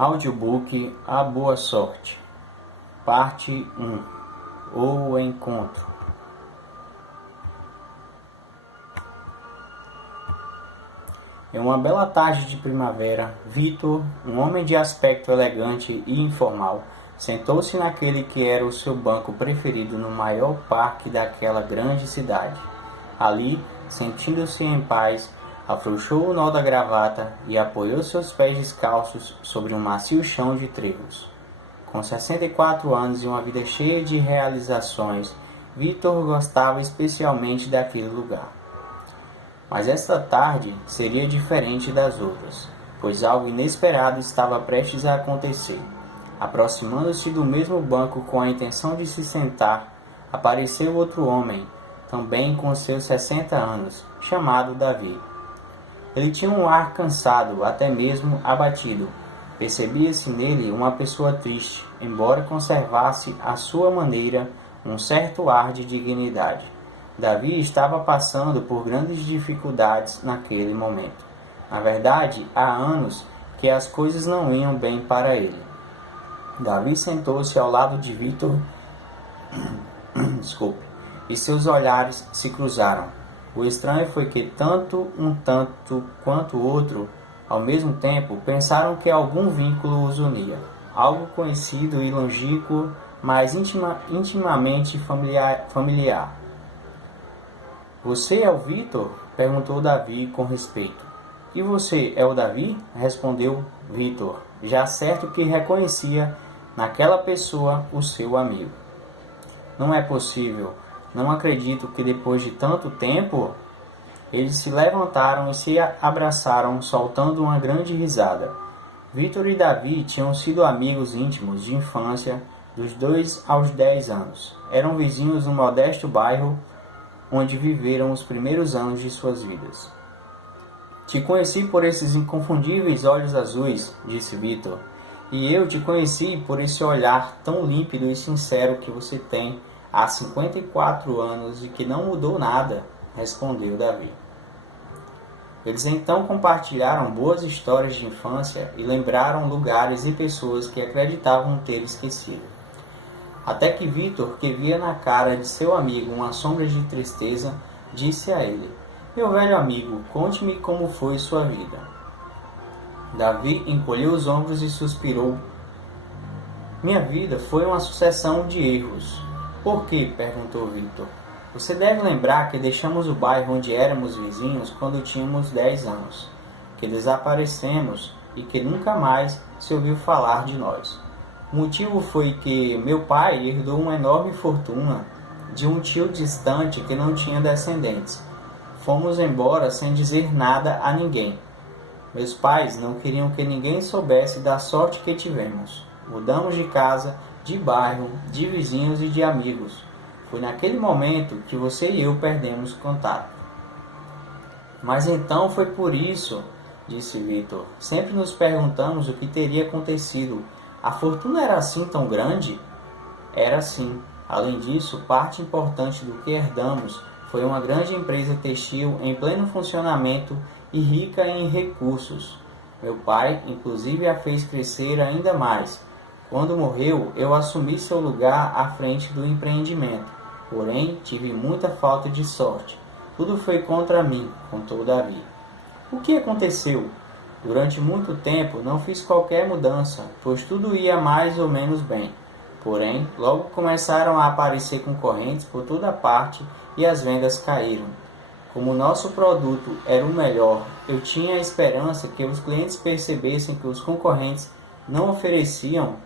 Audiobook A Boa Sorte, Parte 1, O Encontro. Em uma bela tarde de primavera, Vitor, um homem de aspecto elegante e informal, sentou-se naquele que era o seu banco preferido no maior parque daquela grande cidade. Ali, sentindo-se em paz, afrouxou o nó da gravata e apoiou seus pés descalços sobre um macio chão de trigos. Com 64 anos e uma vida cheia de realizações, Vitor gostava especialmente daquele lugar. Mas esta tarde seria diferente das outras, pois algo inesperado estava prestes a acontecer. Aproximando-se do mesmo banco com a intenção de se sentar, apareceu outro homem, também com seus 60 anos, chamado Davi. Ele tinha um ar cansado, até mesmo abatido. Percebia-se nele uma pessoa triste, embora conservasse à sua maneira um certo ar de dignidade. Davi estava passando por grandes dificuldades naquele momento. Na verdade, há anos que as coisas não iam bem para ele. Davi sentou-se ao lado de Vitor e seus olhares se cruzaram. O estranho foi que tanto um quanto o outro, ao mesmo tempo, pensaram que algum vínculo os unia. Algo conhecido e longínquo, mas intimamente familiar. "Você é o Vitor?" perguntou Davi com respeito. "E você é o Davi?" respondeu Vitor, já certo que reconhecia naquela pessoa o seu amigo. "Não é possível. Não acredito que depois de tanto tempo..." Eles se levantaram e se abraçaram, soltando uma grande risada. Vitor e Davi tinham sido amigos íntimos de infância, dos 2 aos 10 anos. Eram vizinhos no modesto bairro onde viveram os primeiros anos de suas vidas. "Te conheci por esses inconfundíveis olhos azuis", disse Vitor. "E eu te conheci por esse olhar tão límpido e sincero que você tem há 54 anos e que não mudou nada", respondeu Davi. Eles então compartilharam boas histórias de infância e lembraram lugares e pessoas que acreditavam ter esquecido. Até que Vitor, que via na cara de seu amigo uma sombra de tristeza, disse a ele: "Meu velho amigo, conte-me como foi sua vida." Davi encolheu os ombros e suspirou. "Minha vida foi uma sucessão de erros." "Por quê?" perguntou Vitor. "Você deve lembrar que deixamos o bairro onde éramos vizinhos quando tínhamos 10 anos, que desaparecemos e que nunca mais se ouviu falar de nós. O motivo foi que meu pai herdou uma enorme fortuna de um tio distante que não tinha descendentes. Fomos embora sem dizer nada a ninguém. Meus pais não queriam que ninguém soubesse da sorte que tivemos. Mudamos de casa, de bairro, de vizinhos e de amigos. Foi naquele momento que você e eu perdemos contato." "Mas então foi por isso", disse Vitor. "Sempre nos perguntamos o que teria acontecido. A fortuna era assim tão grande?" "Era sim. Além disso, parte importante do que herdamos foi uma grande empresa têxtil em pleno funcionamento e rica em recursos. Meu pai, inclusive, a fez crescer ainda mais. Quando morreu, eu assumi seu lugar à frente do empreendimento. Porém, tive muita falta de sorte. Tudo foi contra mim", contou Davi. "O que aconteceu?" "Durante muito tempo não fiz qualquer mudança, pois tudo ia mais ou menos bem. Porém, logo começaram a aparecer concorrentes por toda parte e as vendas caíram. Como nosso produto era o melhor, eu tinha a esperança que os clientes percebessem que os concorrentes não ofereciam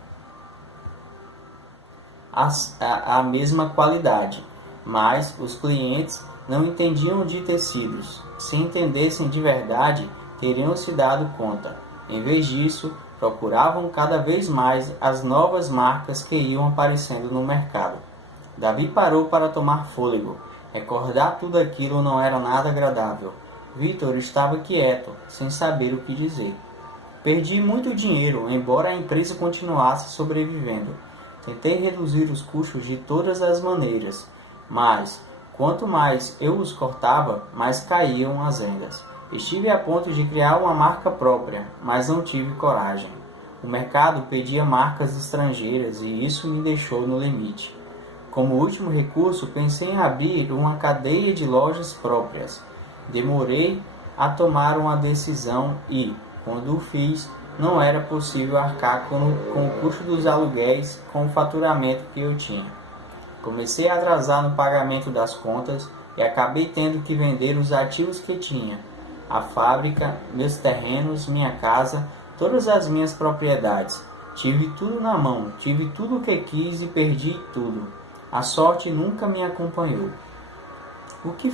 a mesma qualidade, mas os clientes não entendiam de tecidos. Se entendessem de verdade, teriam se dado conta. Em vez disso, procuravam cada vez mais as novas marcas que iam aparecendo no mercado." Davi parou para tomar fôlego. Recordar tudo aquilo não era nada agradável. Vitor estava quieto, sem saber o que dizer. "Perdi muito dinheiro, embora a empresa continuasse sobrevivendo. Tentei reduzir os custos de todas as maneiras, mas quanto mais eu os cortava, mais caíam as vendas. Estive a ponto de criar uma marca própria, mas não tive coragem. O mercado pedia marcas estrangeiras e isso me deixou no limite. Como último recurso, pensei em abrir uma cadeia de lojas próprias. Demorei a tomar uma decisão e, quando o fiz, não era possível arcar com o custo dos aluguéis com o faturamento que eu tinha. Comecei a atrasar no pagamento das contas e acabei tendo que vender os ativos que tinha. A fábrica, meus terrenos, minha casa, todas as minhas propriedades. Tive tudo na mão, tive tudo o que quis e perdi tudo. A sorte nunca me acompanhou. O que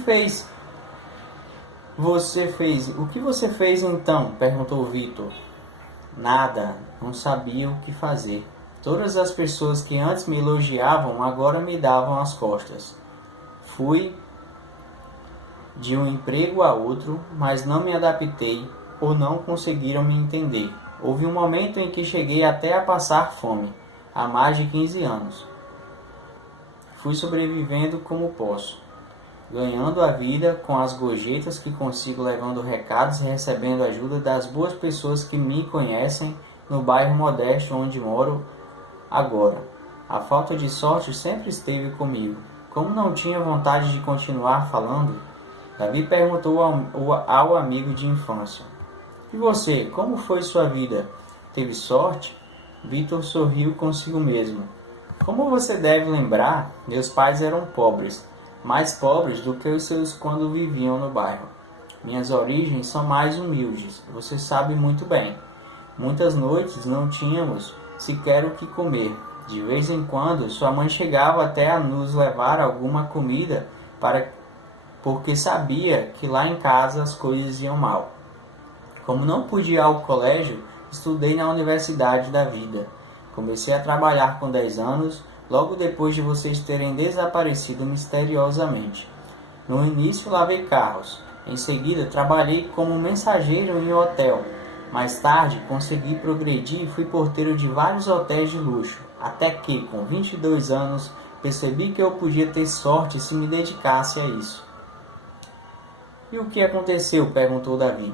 você fez então? Perguntou Vitor. Nada, não sabia o que fazer. Todas as pessoas que antes me elogiavam agora me davam as costas. Fui de um emprego a outro, mas não me adaptei ou não conseguiram me entender. Houve um momento em que cheguei até a passar fome, há mais de 15 anos. Fui sobrevivendo como posso, ganhando a vida com as gorjetas que consigo, levando recados e recebendo ajuda das boas pessoas que me conhecem no bairro modesto onde moro agora. A falta de sorte sempre esteve comigo. Como não tinha vontade de continuar falando, Davi perguntou ao amigo de infância: E você, como foi sua vida? Teve sorte? Vitor sorriu consigo mesmo. Como você deve lembrar, meus pais eram pobres, mais pobres do que os seus quando viviam no bairro. Minhas origens são mais humildes, você sabe muito bem. Muitas noites não tínhamos sequer o que comer. De vez em quando, sua mãe chegava até a nos levar alguma comida porque sabia que lá em casa as coisas iam mal. Como não pude ir ao colégio, estudei na Universidade da Vida. Comecei a trabalhar com 10 anos, logo depois de vocês terem desaparecido misteriosamente. No início lavei carros. Em seguida trabalhei como mensageiro em um hotel. Mais tarde consegui progredir e fui porteiro de vários hotéis de luxo. Até que, com 22 anos, percebi que eu podia ter sorte se me dedicasse a isso. E o que aconteceu? Perguntou Davi.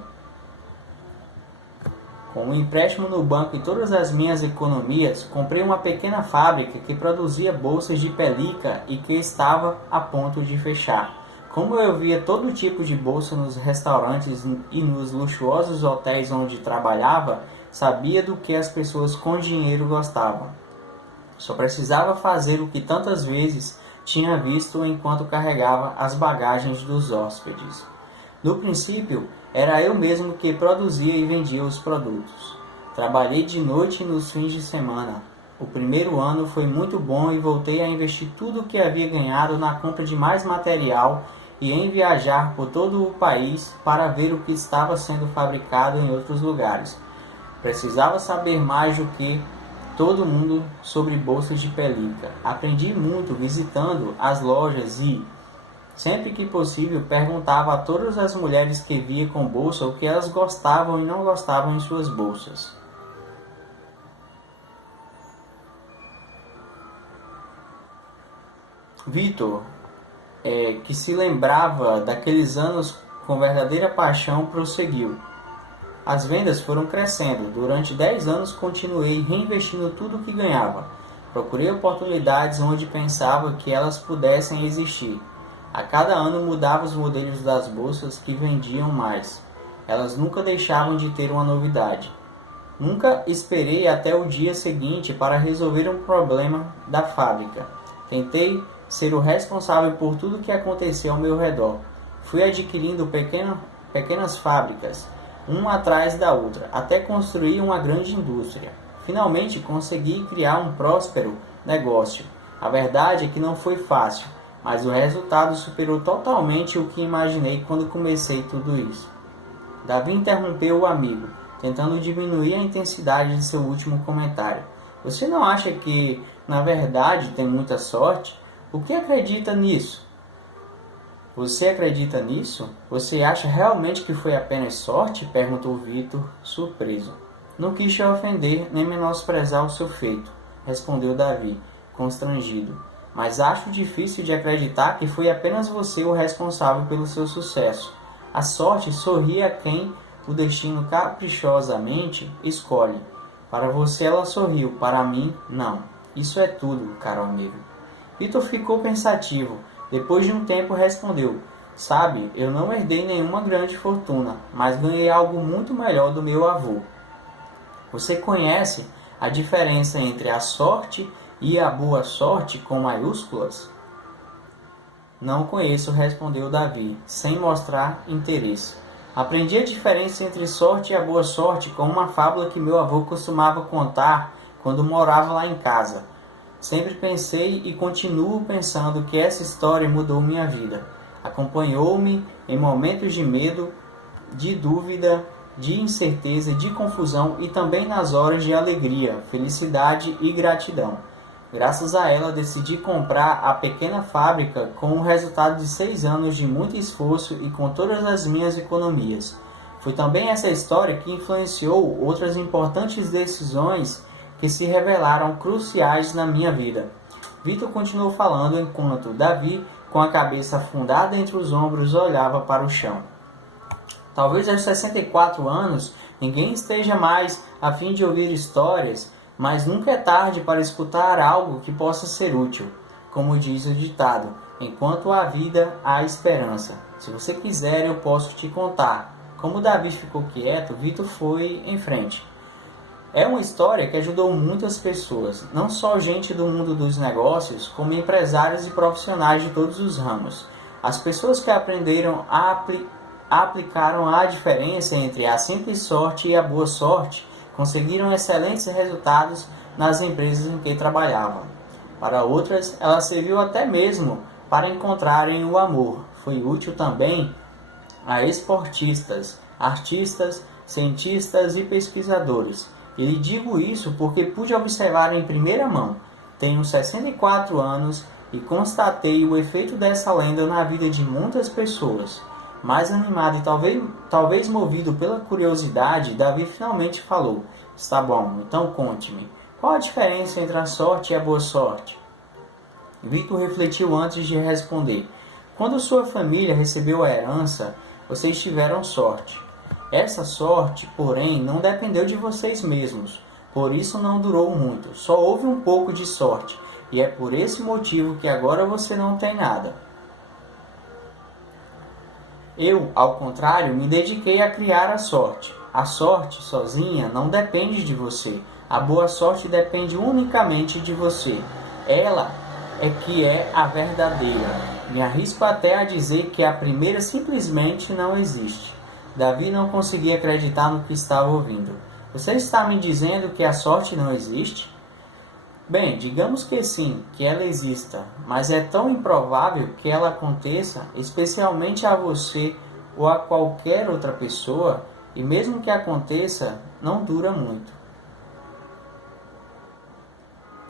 Com um empréstimo no banco e todas as minhas economias, comprei uma pequena fábrica que produzia bolsas de pelica e que estava a ponto de fechar. Como eu via todo tipo de bolsa nos restaurantes e nos luxuosos hotéis onde trabalhava, sabia do que as pessoas com dinheiro gostavam. Só precisava fazer o que tantas vezes tinha visto enquanto carregava as bagagens dos hóspedes. No princípio, era eu mesmo que produzia e vendia os produtos. Trabalhei de noite e nos fins de semana. O primeiro ano foi muito bom e voltei a investir tudo o que havia ganhado na compra de mais material e em viajar por todo o país para ver o que estava sendo fabricado em outros lugares. Precisava saber mais do que todo mundo sobre bolsas de pelica. Aprendi muito visitando as lojas e, sempre que possível, perguntava a todas as mulheres que via com bolsa o que elas gostavam e não gostavam em suas bolsas. Vitor, que se lembrava daqueles anos com verdadeira paixão, prosseguiu. As vendas foram crescendo. Durante 10 anos continuei reinvestindo tudo o que ganhava. Procurei oportunidades onde pensava que elas pudessem existir. A cada ano mudava os modelos das bolsas que vendiam mais. Elas nunca deixavam de ter uma novidade. Nunca esperei até o dia seguinte para resolver um problema da fábrica. Tentei ser o responsável por tudo que acontecia ao meu redor. Fui adquirindo pequenas fábricas, uma atrás da outra, até construir uma grande indústria. Finalmente consegui criar um próspero negócio. A verdade é que não foi fácil, mas o resultado superou totalmente o que imaginei quando comecei tudo isso. Davi interrompeu o amigo, tentando diminuir a intensidade de seu último comentário. Você não acha que, na verdade, tem muita sorte? O que acredita nisso? Você acredita nisso? Você acha realmente que foi apenas sorte? Perguntou Vitor, surpreso. Não quis te ofender nem menosprezar o seu feito, respondeu Davi, constrangido. Mas acho difícil de acreditar que foi apenas você o responsável pelo seu sucesso. A sorte sorri a quem o destino caprichosamente escolhe. Para você ela sorriu, para mim, não. Isso é tudo, caro amigo. Vitor ficou pensativo. Depois de um tempo respondeu: sabe, eu não herdei nenhuma grande fortuna, mas ganhei algo muito melhor do meu avô. Você conhece a diferença entre a sorte e a boa sorte com maiúsculas? Não conheço, respondeu Davi, sem mostrar interesse. Aprendi a diferença entre sorte e a boa sorte com uma fábula que meu avô costumava contar quando morava lá em casa. Sempre pensei e continuo pensando que essa história mudou minha vida. Acompanhou-me em momentos de medo, de dúvida, de incerteza, de confusão e também nas horas de alegria, felicidade e gratidão. Graças a ela, decidi comprar a pequena fábrica com o resultado de 6 anos de muito esforço e com todas as minhas economias. Foi também essa história que influenciou outras importantes decisões que se revelaram cruciais na minha vida. Vitor continuou falando enquanto Davi, com a cabeça afundada entre os ombros, olhava para o chão. Talvez aos 64 anos ninguém esteja mais a fim de ouvir histórias, mas nunca é tarde para escutar algo que possa ser útil. Como diz o ditado, enquanto há vida, há esperança. Se você quiser, eu posso te contar. Como Davi ficou quieto, Vitor foi em frente. É uma história que ajudou muitas pessoas, não só gente do mundo dos negócios, como empresários e profissionais de todos os ramos. As pessoas que aprenderam aplicaram a diferença entre a simples sorte e a boa sorte, conseguiram excelentes resultados nas empresas em que trabalhavam. Para outras, ela serviu até mesmo para encontrarem o amor. Foi útil também a esportistas, artistas, cientistas e pesquisadores. E lhe digo isso porque pude observar em primeira mão. Tenho 64 anos e constatei o efeito dessa lenda na vida de muitas pessoas. Mais animado e talvez movido pela curiosidade, Davi finalmente falou: está bom, então conte-me, qual a diferença entre a sorte e a boa sorte? Vitor refletiu antes de responder. Quando sua família recebeu a herança, vocês tiveram sorte. Essa sorte, porém, não dependeu de vocês mesmos, por isso não durou muito, só houve um pouco de sorte, e é por esse motivo que agora você não tem nada. Eu, ao contrário, me dediquei a criar a sorte. A sorte, sozinha, não depende de você. A boa sorte depende unicamente de você. Ela é que é a verdadeira. Me arrisco até a dizer que a primeira simplesmente não existe. Davi não conseguia acreditar no que estava ouvindo. Você está me dizendo que a sorte não existe? Bem, digamos que sim, que ela exista, mas é tão improvável que ela aconteça, especialmente a você ou a qualquer outra pessoa, e mesmo que aconteça, não dura muito.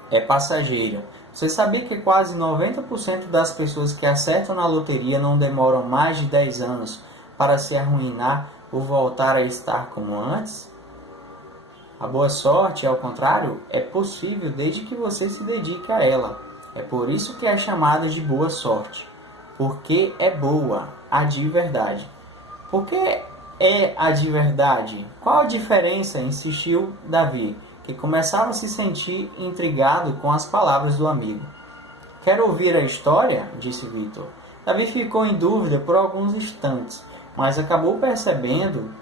É passageira. Você sabia que quase 90% das pessoas que acertam na loteria não demoram mais de 10 anos para se arruinar ou voltar a estar como antes? A boa sorte, ao contrário, é possível desde que você se dedique a ela. É por isso que é chamada de boa sorte. Porque é boa, a de verdade. Por que é a de verdade? Qual a diferença? Insistiu Davi, que começava a se sentir intrigado com as palavras do amigo. Quer ouvir a história? Disse Vitor. Davi ficou em dúvida por alguns instantes, mas acabou percebendo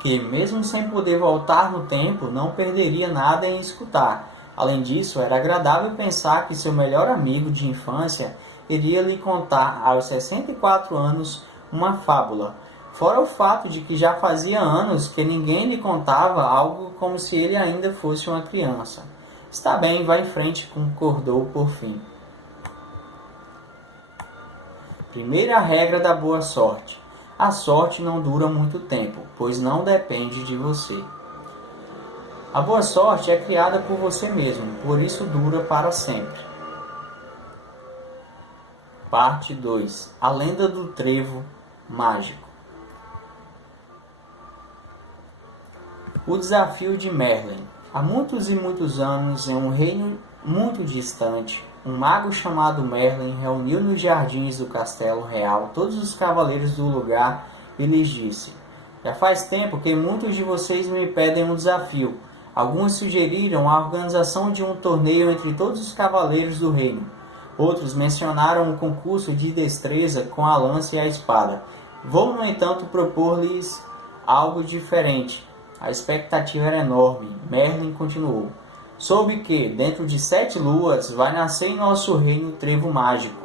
que, mesmo sem poder voltar no tempo, não perderia nada em escutar. Além disso, era agradável pensar que seu melhor amigo de infância iria lhe contar, aos 64 anos, uma fábula. Fora o fato de que já fazia anos que ninguém lhe contava algo como se ele ainda fosse uma criança. Está bem, vá em frente, concordou por fim. Primeira regra da boa sorte. A sorte não dura muito tempo, pois não depende de você. A boa sorte é criada por você mesmo, por isso dura para sempre. Parte 2. A lenda do trevo mágico. O desafio de Merlin. Há muitos e muitos anos, em um reino muito distante, um mago chamado Merlin reuniu nos jardins do castelo real todos os cavaleiros do lugar e lhes disse: já faz tempo que muitos de vocês me pedem um desafio. Alguns sugeriram a organização de um torneio entre todos os cavaleiros do reino. Outros mencionaram um concurso de destreza com a lança e a espada. Vou, no entanto, propor-lhes algo diferente. A expectativa era enorme. Merlin continuou. Soube que, dentro de 7 luas, vai nascer em nosso reino o trevo mágico.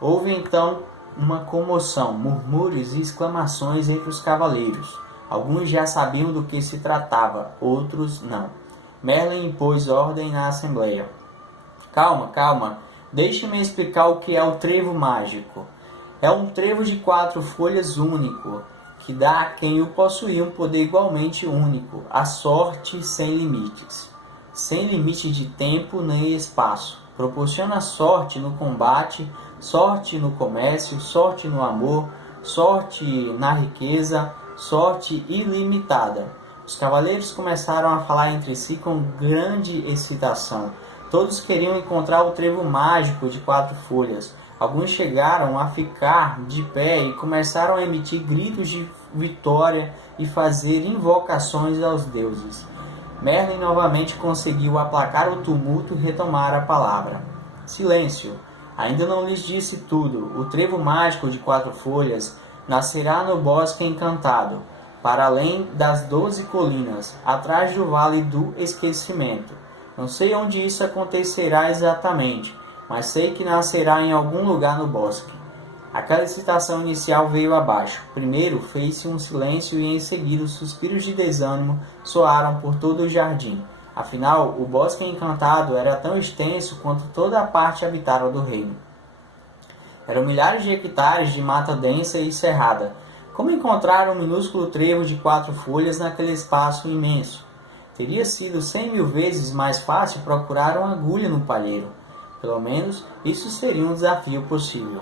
Houve então uma comoção, murmúrios e exclamações entre os cavaleiros. Alguns já sabiam do que se tratava, outros não. Merlin impôs ordem na assembleia. Calma, calma. Deixe-me explicar o que é o trevo mágico. É um trevo de 4 folhas único, que dá a quem o possuir um poder igualmente único, a sorte sem limites. Sem limite de tempo nem espaço. Proporciona sorte no combate, sorte no comércio, sorte no amor, sorte na riqueza, sorte ilimitada. Os cavaleiros começaram a falar entre si com grande excitação. Todos queriam encontrar o trevo mágico de 4 folhas. Alguns chegaram a ficar de pé e começaram a emitir gritos de vitória e fazer invocações aos deuses. Merlin novamente conseguiu aplacar o tumulto e retomar a palavra. Silêncio! Ainda não lhes disse tudo. O trevo mágico de 4 folhas nascerá no bosque encantado, para além das 12 colinas, atrás do vale do esquecimento. Não sei onde isso acontecerá exatamente, mas sei que nascerá em algum lugar no bosque. Aquela excitação inicial veio abaixo. Primeiro fez-se um silêncio e em seguida os suspiros de desânimo soaram por todo o jardim. Afinal, o bosque encantado era tão extenso quanto toda a parte habitada do reino. Eram milhares de hectares de mata densa e cerrada. Como encontrar um minúsculo trevo de 4 folhas naquele espaço imenso? Teria sido 100.000 vezes mais fácil procurar uma agulha no palheiro. Pelo menos, isso seria um desafio possível.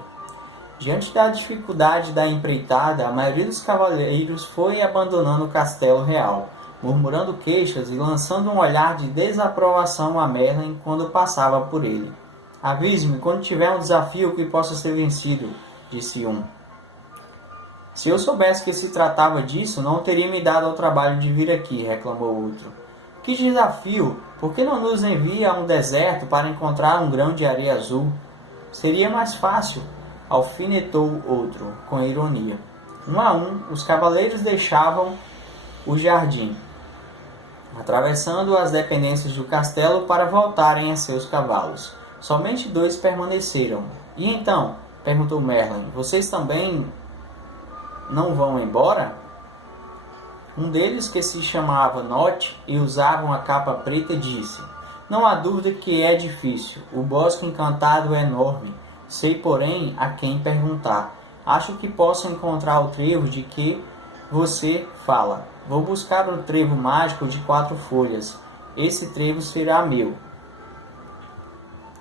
Diante da dificuldade da empreitada, a maioria dos cavaleiros foi abandonando o castelo real, murmurando queixas e lançando um olhar de desaprovação a Merlin quando passava por ele. Avise-me quando tiver um desafio que possa ser vencido, disse um. Se eu soubesse que se tratava disso, não teria me dado ao trabalho de vir aqui, reclamou outro. Que desafio! Por que não nos envia a um deserto para encontrar um grão de areia azul? Seria mais fácil, alfinetou outro, com ironia. Um a um, os cavaleiros deixavam o jardim, atravessando as dependências do castelo para voltarem a seus cavalos. Somente 2 permaneceram. E então? Perguntou Merlin. Vocês também não vão embora? Um deles, que se chamava Not e usava uma capa preta, disse: Não há dúvida que é difícil. O bosque encantado é enorme. Sei, porém, a quem perguntar. Acho que posso encontrar o trevo de que você fala. Vou buscar o trevo mágico de 4 folhas. Esse trevo será meu.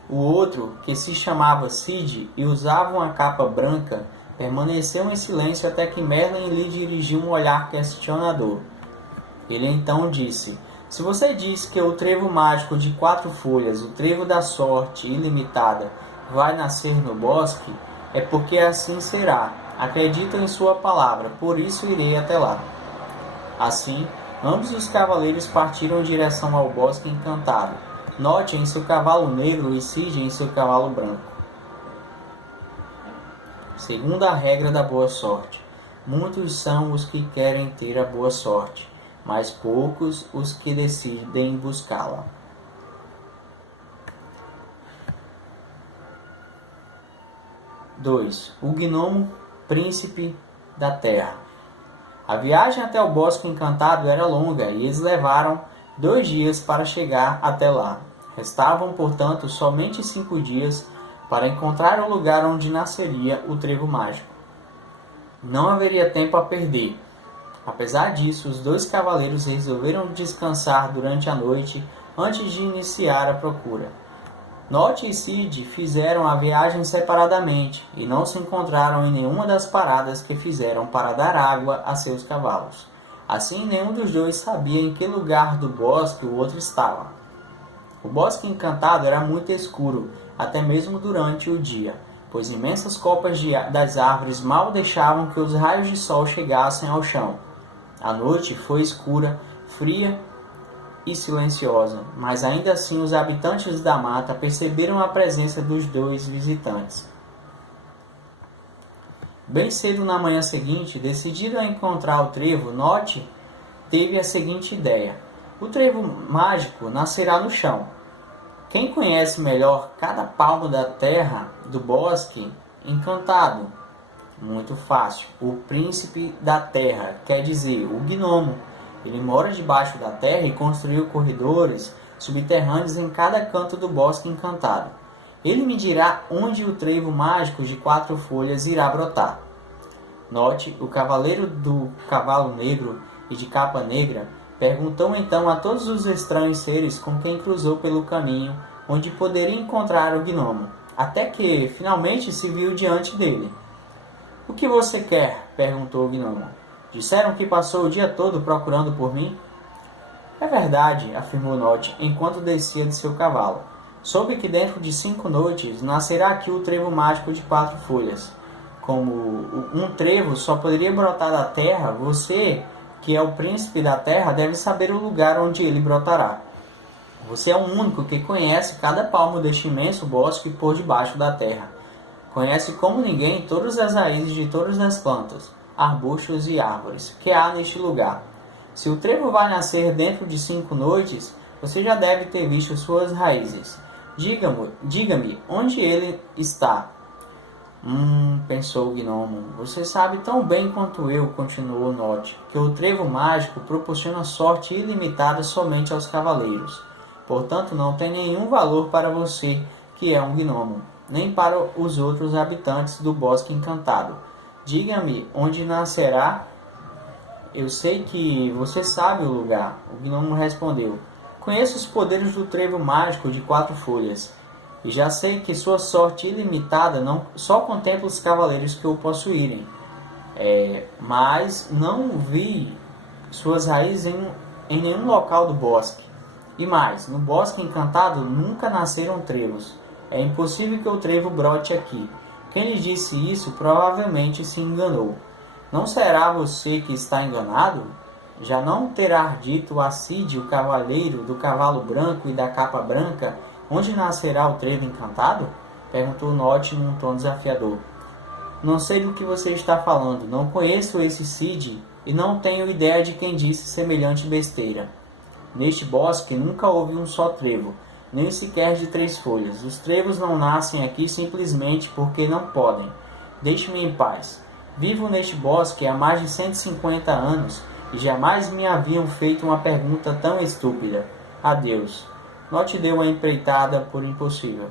O outro, que se chamava Cid e usava uma capa branca, permaneceu em silêncio até que Merlin lhe dirigiu um olhar questionador. Ele então disse: Se você diz que o trevo mágico de 4 folhas, o trevo da sorte ilimitada, vai nascer no bosque, é porque assim será. Acredito em sua palavra, por isso irei até lá. Assim, ambos os cavaleiros partiram em direção ao bosque encantado. Note em seu cavalo negro e Cid em seu cavalo branco. Segunda regra da boa sorte. Muitos são os que querem ter a boa sorte, mas poucos os que decidem buscá-la. O gnomo príncipe da terra. A viagem até o bosque encantado era longa e eles levaram 2 dias para chegar até lá. Restavam, portanto, somente 5 dias para encontrar o lugar onde nasceria o trevo mágico. Não haveria tempo a perder. Apesar disso, os 2 cavaleiros resolveram descansar durante a noite antes de iniciar a procura. Not e Cid fizeram a viagem separadamente e não se encontraram em nenhuma das paradas que fizeram para dar água a seus cavalos. Assim, nenhum dos 2 sabia em que lugar do bosque o outro estava. O bosque encantado era muito escuro, até mesmo durante o dia, pois imensas copas das árvores mal deixavam que os raios de sol chegassem ao chão. A noite foi escura, fria e silenciosa, mas ainda assim os habitantes da mata perceberam a presença dos dois visitantes. Bem cedo na manhã seguinte, decidido a encontrar o trevo, Nod teve a seguinte ideia: o trevo mágico nascerá no chão. Quem conhece melhor cada palmo da terra do bosque encantado? Muito fácil. O príncipe da terra, quer dizer, o gnomo. Ele mora debaixo da terra e construiu corredores subterrâneos em cada canto do bosque encantado. Ele me dirá onde o trevo mágico de 4 folhas irá brotar. Note, o cavaleiro do cavalo negro e de capa negra, perguntou então a todos os estranhos seres com quem cruzou pelo caminho onde poderia encontrar o gnomo, até que finalmente se viu diante dele. O que você quer? Perguntou o gnomo. Disseram que passou o dia todo procurando por mim? É verdade, afirmou Nod enquanto descia de seu cavalo. Soube que dentro de 5 noites nascerá aqui o trevo mágico de 4 folhas. Como um trevo só poderia brotar da terra, você, que é o príncipe da terra, deve saber o lugar onde ele brotará. Você é o único que conhece cada palmo deste imenso bosque por debaixo da terra. Conhece como ninguém todas as raízes de todas as plantas, arbustos e árvores que há neste lugar. Se o trevo vai nascer dentro de 5 noites, você já deve ter visto suas raízes. Diga-me onde ele está. Pensou o gnomo. Você sabe tão bem quanto eu, continuou Nod, que o trevo mágico proporciona sorte ilimitada somente aos cavaleiros. Portanto, não tem nenhum valor para você, que é um gnomo, nem para os outros habitantes do bosque encantado. Diga-me onde nascerá. Eu sei que você sabe o lugar. O gnomo respondeu. Conheço os poderes do trevo mágico de 4 folhas. E já sei que sua sorte ilimitada não só contempla os cavaleiros que o possuírem. Mas não vi suas raízes em nenhum local do bosque. E mais, no bosque encantado nunca nasceram trevos. É impossível que o trevo brote aqui. Quem lhe disse isso provavelmente se enganou. Não será você que está enganado? Já não terá dito a Cid, o cavaleiro do cavalo branco e da capa branca, onde nascerá o trevo encantado? Perguntou Nod num tom desafiador. Não sei do que você está falando. Não conheço esse Cid e não tenho ideia de quem disse semelhante besteira. Neste bosque nunca houve um só trevo, nem sequer de 3 folhas. Os trevos não nascem aqui simplesmente porque não podem. Deixe-me em paz. Vivo neste bosque há mais de 150 anos e jamais me haviam feito uma pergunta tão estúpida. Adeus. Nod deu a empreitada por impossível.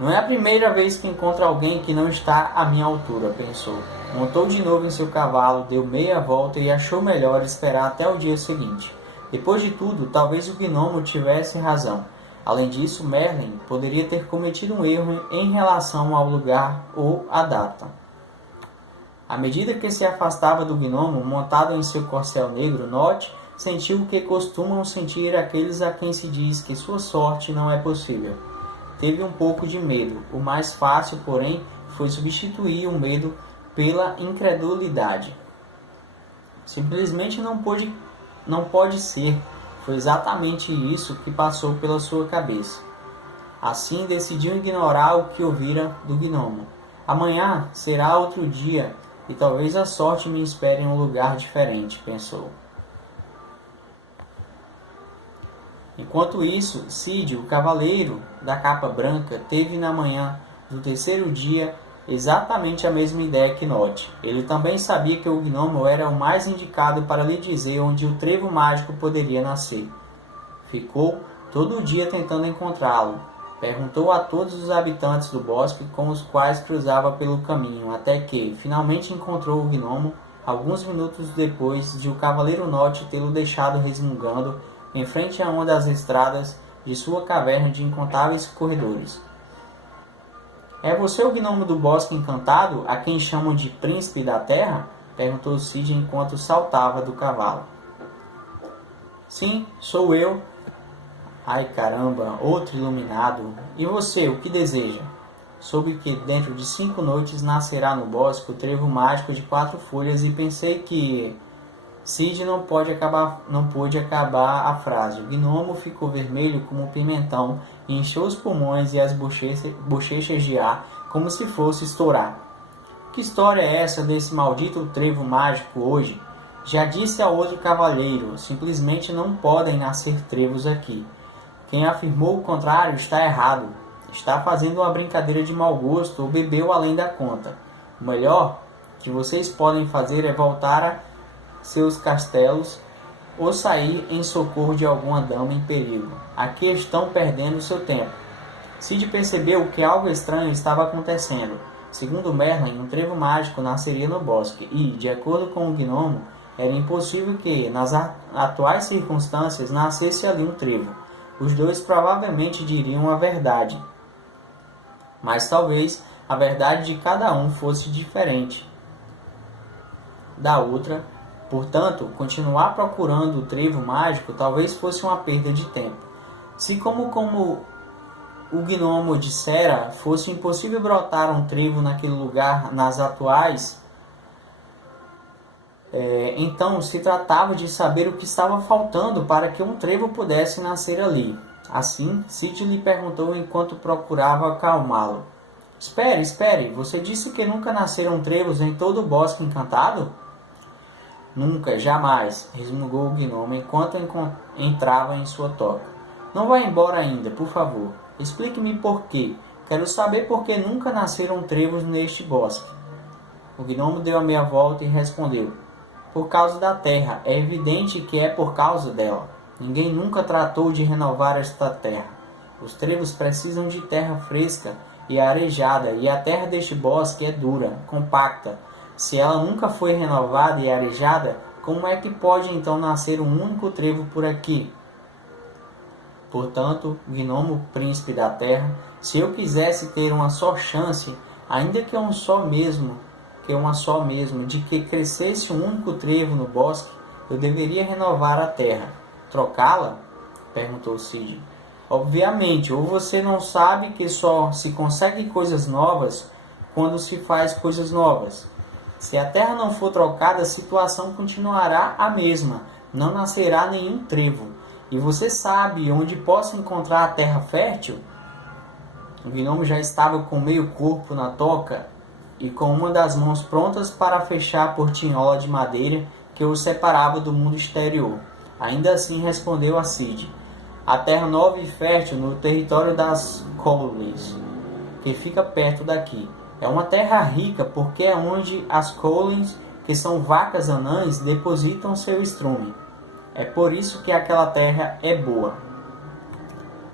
Não é a primeira vez que encontro alguém que não está à minha altura, pensou. Montou de novo em seu cavalo, deu meia volta e achou melhor esperar até o dia seguinte. Depois de tudo, talvez o gnomo tivesse razão. Além disso, Merlin poderia ter cometido um erro em relação ao lugar ou à data. À medida que se afastava do gnomo, montado em seu corcel negro, Nod sentiu o que costumam sentir aqueles a quem se diz que sua sorte não é possível. Teve um pouco de medo. O mais fácil, porém, foi substituir o medo pela incredulidade. Simplesmente não pode ser. Foi exatamente isso que passou pela sua cabeça. Assim, decidiu ignorar o que ouvira do gnomo. Amanhã será outro dia e talvez a sorte me espere em um lugar diferente, pensou. Enquanto isso, Cid, o cavaleiro da capa branca, teve na manhã do 3º dia exatamente a mesma ideia que Nod. Ele também sabia que o gnomo era o mais indicado para lhe dizer onde o trevo mágico poderia nascer. Ficou todo o dia tentando encontrá-lo. Perguntou a todos os habitantes do bosque com os quais cruzava pelo caminho, até que finalmente encontrou o gnomo, alguns minutos depois de o cavaleiro Nod tê-lo deixado resmungando em frente a uma das estradas de sua caverna de incontáveis corredores. É você o gnomo do bosque encantado, a quem chamam de príncipe da terra? Perguntou Cid enquanto saltava do cavalo. Sim, sou eu. Ai caramba, outro iluminado. E você, o que deseja? Soube que dentro de 5 noites nascerá no bosque o trevo mágico de 4 folhas e pensei que... Cid não pôde acabar a frase. O gnomo ficou vermelho como um pimentão e encheu os pulmões e as bochechas de ar como se fosse estourar. Que história é essa desse maldito trevo mágico hoje? Já disse ao outro cavalheiro, simplesmente não podem nascer trevos aqui. Quem afirmou o contrário está errado. Está fazendo uma brincadeira de mau gosto ou bebeu além da conta. O melhor que vocês podem fazer é voltar a seus castelos ou sair em socorro de alguma dama em perigo. Aqui estão perdendo seu tempo. Cid percebeu que algo estranho estava acontecendo. Segundo Merlin, um trevo mágico nasceria no bosque e, de acordo com o gnomo, era impossível que, nas atuais circunstâncias, nascesse ali um trevo. Os dois provavelmente diriam a verdade, mas talvez a verdade de cada um fosse diferente da outra. Portanto, continuar procurando o trevo mágico talvez fosse uma perda de tempo. Se como o gnomo dissera, fosse impossível brotar um trevo naquele lugar nas atuais, então se tratava de saber o que estava faltando para que um trevo pudesse nascer ali. Assim, Cid lhe perguntou enquanto procurava acalmá-lo. Espere, você disse que nunca nasceram trevos em todo o bosque encantado? Nunca, jamais, resmungou o gnomo enquanto entrava em sua toca. Não vá embora ainda, por favor. Explique-me por quê. Quero saber por que nunca nasceram trevos neste bosque. O gnomo deu a meia volta e respondeu. Por causa da terra. É evidente que é por causa dela. Ninguém nunca tratou de renovar esta terra. Os trevos precisam de terra fresca e arejada, e a terra deste bosque é dura, compacta. Se ela nunca foi renovada e arejada, como é que pode então nascer um único trevo por aqui? Portanto, gnomo príncipe da terra, se eu quisesse ter uma só chance, ainda que uma só mesmo, de que crescesse um único trevo no bosque, eu deveria renovar a terra. Trocá-la? Perguntou Cid. Obviamente, ou você não sabe que só se consegue coisas novas quando se faz coisas novas. Se a terra não for trocada, a situação continuará a mesma. Não nascerá nenhum trevo. E você sabe onde posso encontrar a terra fértil? O gnomo já estava com meio corpo na toca e com uma das mãos prontas para fechar a portinhola de madeira que o separava do mundo exterior. Ainda assim respondeu a Cid. A terra nova e fértil no território das Cowlings, que fica perto daqui. É uma terra rica porque é onde as Cowlings, que são vacas anãs, depositam seu estrume. É por isso que aquela terra é boa.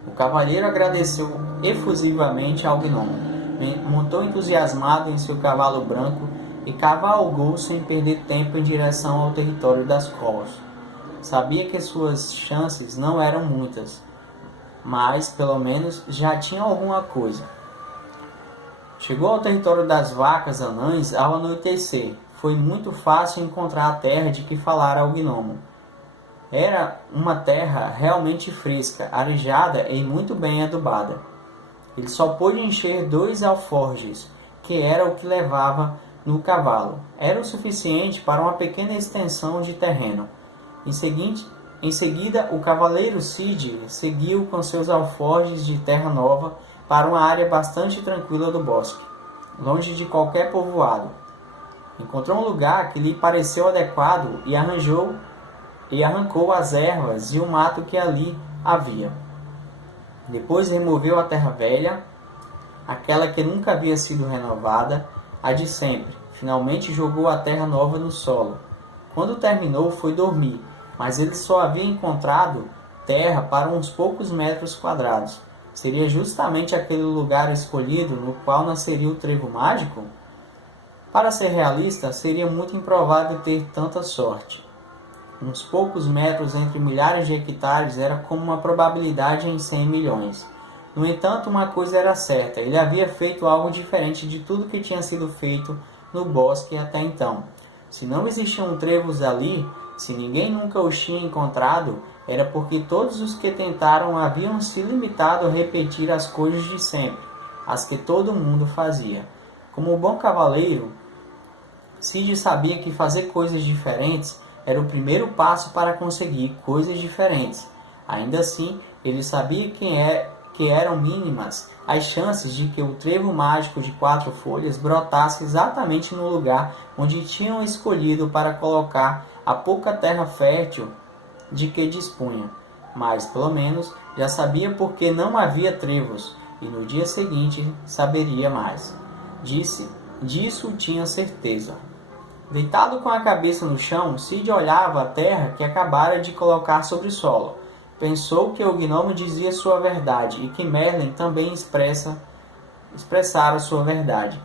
O cavalheiro agradeceu efusivamente ao gnomo, montou entusiasmado em seu cavalo branco e cavalgou sem perder tempo em direção ao território das Cowlings. Sabia que suas chances não eram muitas, mas pelo menos já tinha alguma coisa. Chegou ao território das vacas anãs ao anoitecer. Foi muito fácil encontrar a terra de que falara o gnomo. Era uma terra realmente fresca, arejada e muito bem adubada. Ele só pôde encher 2 alforjes, que era o que levava no cavalo. Era o suficiente para uma pequena extensão de terreno. Em seguida, o cavaleiro Cid seguiu com seus alforjes de terra nova para uma área bastante tranquila do bosque, longe de qualquer povoado. Encontrou um lugar que lhe pareceu adequado e arrancou as ervas e o mato que ali havia. Depois removeu a terra velha, aquela que nunca havia sido renovada, a de sempre. Finalmente jogou a terra nova no solo. Quando terminou, foi dormir, mas ele só havia encontrado terra para uns poucos metros quadrados. Seria justamente aquele lugar escolhido no qual nasceria o trevo mágico? Para ser realista, seria muito improvável ter tanta sorte. Uns poucos metros entre milhares de hectares era como uma probabilidade em 100 milhões. No entanto, uma coisa era certa, ele havia feito algo diferente de tudo que tinha sido feito no bosque até então. Se não existiam trevos ali, se ninguém nunca os tinha encontrado, era porque todos os que tentaram haviam se limitado a repetir as coisas de sempre, as que todo mundo fazia. Como bom cavaleiro, Cid sabia que fazer coisas diferentes era o primeiro passo para conseguir coisas diferentes. Ainda assim, ele sabia que eram mínimas as chances de que o trevo mágico de 4 folhas brotasse exatamente no lugar onde tinham escolhido para colocar a pouca terra fértil de que dispunha. Mas, pelo menos, já sabia por que não havia trevos, e no dia seguinte saberia mais. Disso tinha certeza. Deitado com a cabeça no chão, Sid olhava a terra que acabara de colocar sobre o solo. Pensou que o gnomo dizia sua verdade e que Merlin também expressara sua verdade.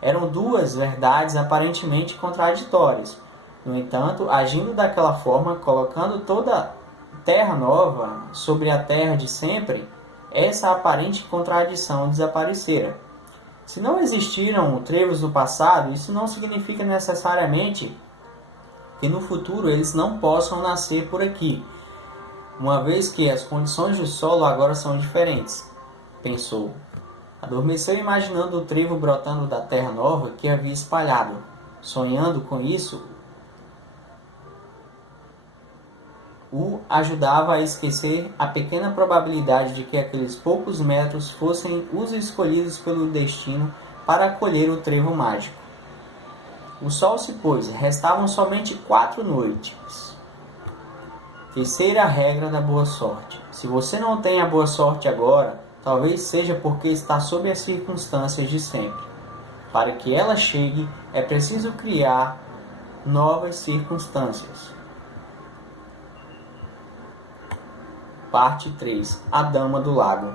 Eram duas verdades aparentemente contraditórias. No entanto, agindo daquela forma, colocando toda terra nova sobre a terra de sempre, essa aparente contradição desaparecera. Se não existiram trevos no passado, isso não significa necessariamente que no futuro eles não possam nascer por aqui, uma vez que as condições do solo agora são diferentes, pensou. Adormeceu imaginando o trevo brotando da terra nova que havia espalhado. Sonhando com isso, o ajudava a esquecer a pequena probabilidade de que aqueles poucos metros fossem os escolhidos pelo destino para acolher o trevo mágico. O sol se pôs, restavam somente 4 noites. Terceira regra da boa sorte. Se você não tem a boa sorte agora, talvez seja porque está sob as circunstâncias de sempre. Para que ela chegue, é preciso criar novas circunstâncias. Parte 3. A Dama do Lago.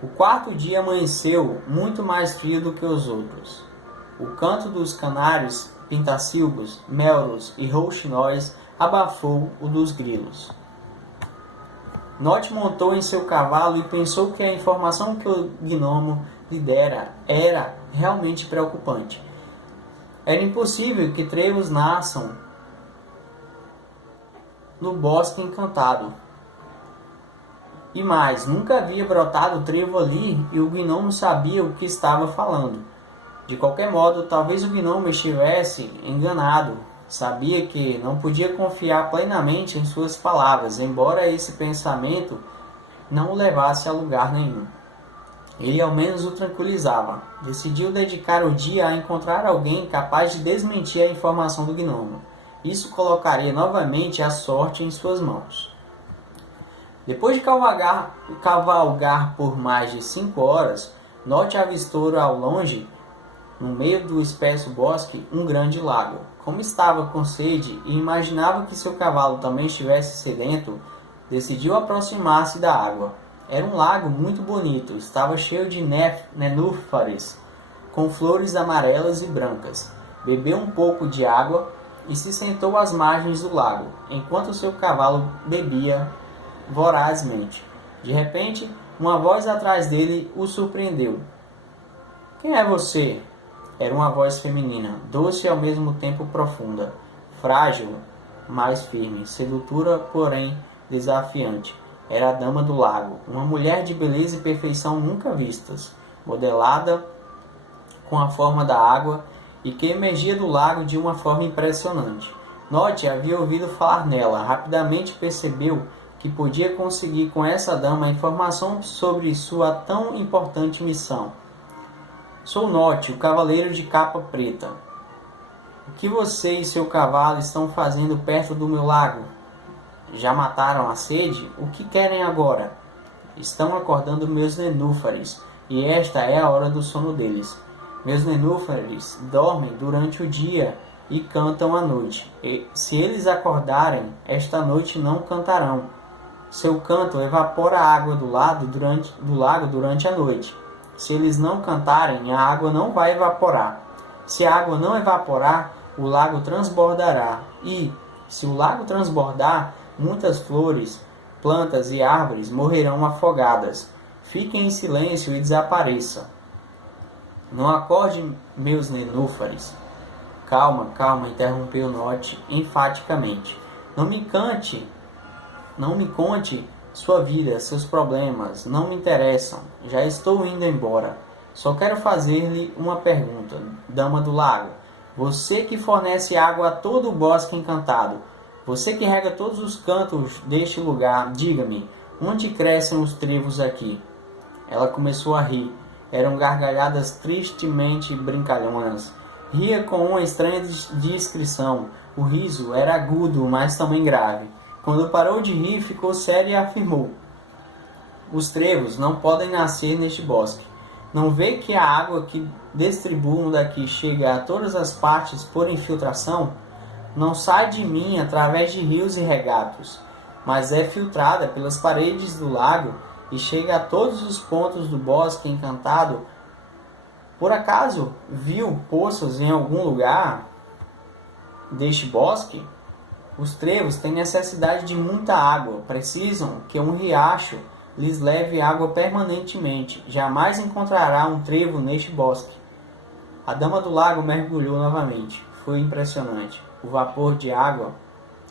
O quarto dia amanheceu muito mais frio do que os outros. O canto dos canários, pintacilgos, melros e rouxinóis abafou o dos grilos. Nott montou em seu cavalo e pensou que a informação que o gnomo lhe dera era realmente preocupante. Era impossível que trevos nasçam no bosque encantado. E mais, nunca havia brotado trevo ali e o gnomo sabia o que estava falando. De qualquer modo, talvez o gnomo estivesse enganado. Sabia que não podia confiar plenamente em suas palavras, embora esse pensamento não o levasse a lugar nenhum. Ele ao menos o tranquilizava. Decidiu dedicar o dia a encontrar alguém capaz de desmentir a informação do gnomo. Isso colocaria novamente a sorte em suas mãos. Depois de cavalgar por mais de 5 horas, Nott avistou ao longe, no meio do espesso bosque, um grande lago. Como estava com sede e imaginava que seu cavalo também estivesse sedento, decidiu aproximar-se da água. Era um lago muito bonito, estava cheio de nenúfares, com flores amarelas e brancas. Bebeu um pouco de água e se sentou às margens do lago, enquanto seu cavalo bebia vorazmente. De repente, uma voz atrás dele o surpreendeu. — Quem é você? Era uma voz feminina, doce e ao mesmo tempo profunda, frágil, mas firme, sedutora, porém desafiante. Era a Dama do Lago, uma mulher de beleza e perfeição nunca vistas, modelada com a forma da água e que emergia do lago de uma forma impressionante. Nott havia ouvido falar nela. Rapidamente percebeu que podia conseguir com essa dama informação sobre sua tão importante missão. Sou Nott, o cavaleiro de capa preta. O que você e seu cavalo estão fazendo perto do meu lago? Já mataram a sede? O que querem agora? Estão acordando meus nenúfares, e esta é a hora do sono deles. Meus nenúfares dormem durante o dia e cantam à noite. E, se eles acordarem, esta noite não cantarão. Seu canto evapora a água do lago durante a noite. Se eles não cantarem, a água não vai evaporar. Se a água não evaporar, o lago transbordará. E, se o lago transbordar, muitas flores, plantas e árvores morrerão afogadas. Fiquem em silêncio e desapareçam. Não acorde meus nenúfares. Calma, calma, interrompeu Nott enfaticamente. Não me conte sua vida, seus problemas, não me interessam. Já estou indo embora. Só quero fazer-lhe uma pergunta, Dama do Lago. Você que fornece água a todo o bosque encantado, você que rega todos os cantos deste lugar, diga-me, onde crescem os trevos aqui? Ela começou a rir. Eram gargalhadas tristemente brincalhonas. Ria com uma estranha discrição. O riso era agudo, mas também grave. Quando parou de rir, ficou séria e afirmou: os trevos não podem nascer neste bosque. Não vê que a água que distribuo daqui chega a todas as partes por infiltração? Não sai de mim através de rios e regatos, mas é filtrada pelas paredes do lago e chega a todos os pontos do bosque encantado. Por acaso viu poços em algum lugar deste bosque? Os trevos têm necessidade de muita água, precisam que um riacho lhes leve água permanentemente. Jamais encontrará um trevo neste bosque. A dama do lago mergulhou novamente. Foi impressionante. O vapor de água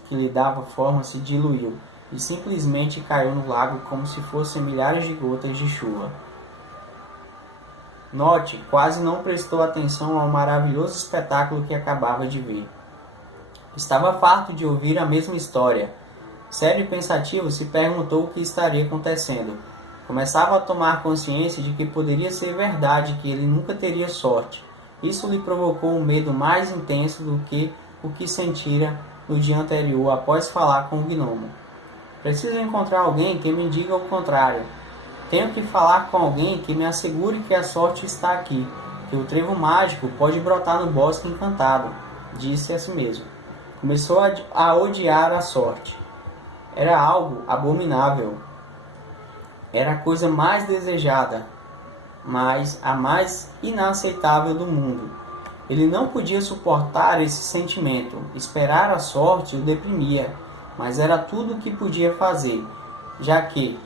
que lhe dava forma se diluiu e simplesmente caiu no lago como se fossem milhares de gotas de chuva. Note quase não prestou atenção ao maravilhoso espetáculo que acabava de ver. Estava farto de ouvir a mesma história. Sério e pensativo, se perguntou o que estaria acontecendo. Começava a tomar consciência de que poderia ser verdade que ele nunca teria sorte. Isso lhe provocou um medo mais intenso do que o que sentira no dia anterior após falar com o gnomo. Preciso encontrar alguém que me diga o contrário. Tenho que falar com alguém que me assegure que a sorte está aqui, que o trevo mágico pode brotar no bosque encantado, disse a si mesmo. Começou a odiar a sorte. Era algo abominável. Era a coisa mais desejada, mas a mais inaceitável do mundo. Ele não podia suportar esse sentimento. Esperar a sorte o deprimia, mas era tudo o que podia fazer, já que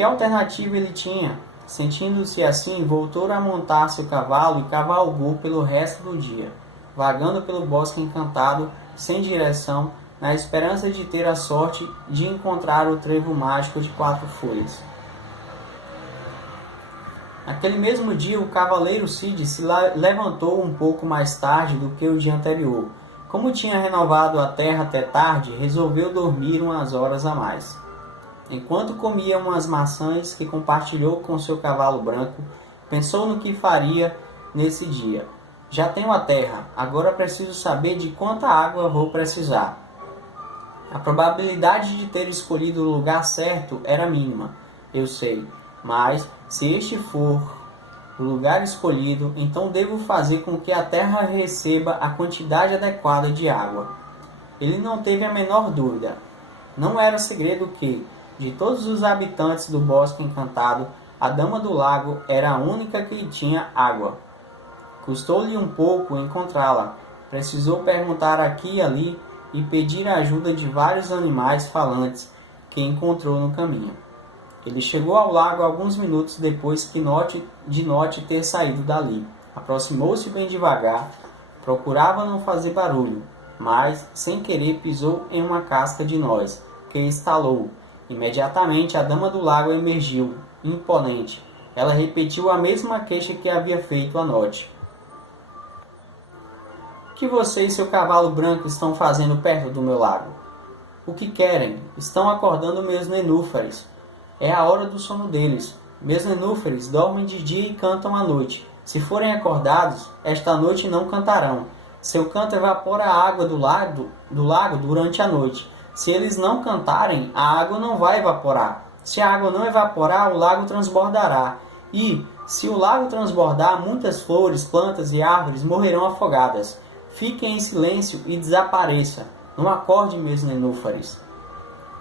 alternativa ele tinha? Sentindo-se assim, voltou a montar seu cavalo e cavalgou pelo resto do dia, vagando pelo bosque encantado, sem direção, na esperança de ter a sorte de encontrar o trevo mágico de 4 folhas. Naquele mesmo dia, o cavaleiro Cid se levantou um pouco mais tarde do que o dia anterior. Como tinha renovado a terra até tarde, resolveu dormir umas horas a mais. Enquanto comia umas maçãs que compartilhou com seu cavalo branco, pensou no que faria nesse dia. Já tenho a terra, agora preciso saber de quanta água vou precisar. A probabilidade de ter escolhido o lugar certo era mínima, eu sei, mas se este for o lugar escolhido, então devo fazer com que a terra receba a quantidade adequada de água. Ele não teve a menor dúvida. Não era segredo que, de todos os habitantes do bosque encantado, a dama do lago era a única que tinha água. Custou-lhe um pouco encontrá-la. Precisou perguntar aqui e ali e pedir a ajuda de vários animais falantes que encontrou no caminho. Ele chegou ao lago alguns minutos depois que de note ter saído dali. Aproximou-se bem devagar, procurava não fazer barulho, mas, sem querer, pisou em uma casca de noz, que estalou. Imediatamente a dama do lago emergiu, imponente. Ela repetiu a mesma queixa que havia feito à noite. O que você e seu cavalo branco estão fazendo perto do meu lago? O que querem? Estão acordando meus nenúfares. É a hora do sono deles. Meus nenúfares dormem de dia e cantam à noite. Se forem acordados, esta noite não cantarão. Seu canto evapora a água do lago durante a noite. Se eles não cantarem, a água não vai evaporar. Se a água não evaporar, o lago transbordará. E, se o lago transbordar, muitas flores, plantas e árvores morrerão afogadas. Fiquem em silêncio e desapareça. Não acorde, meus nenúfares.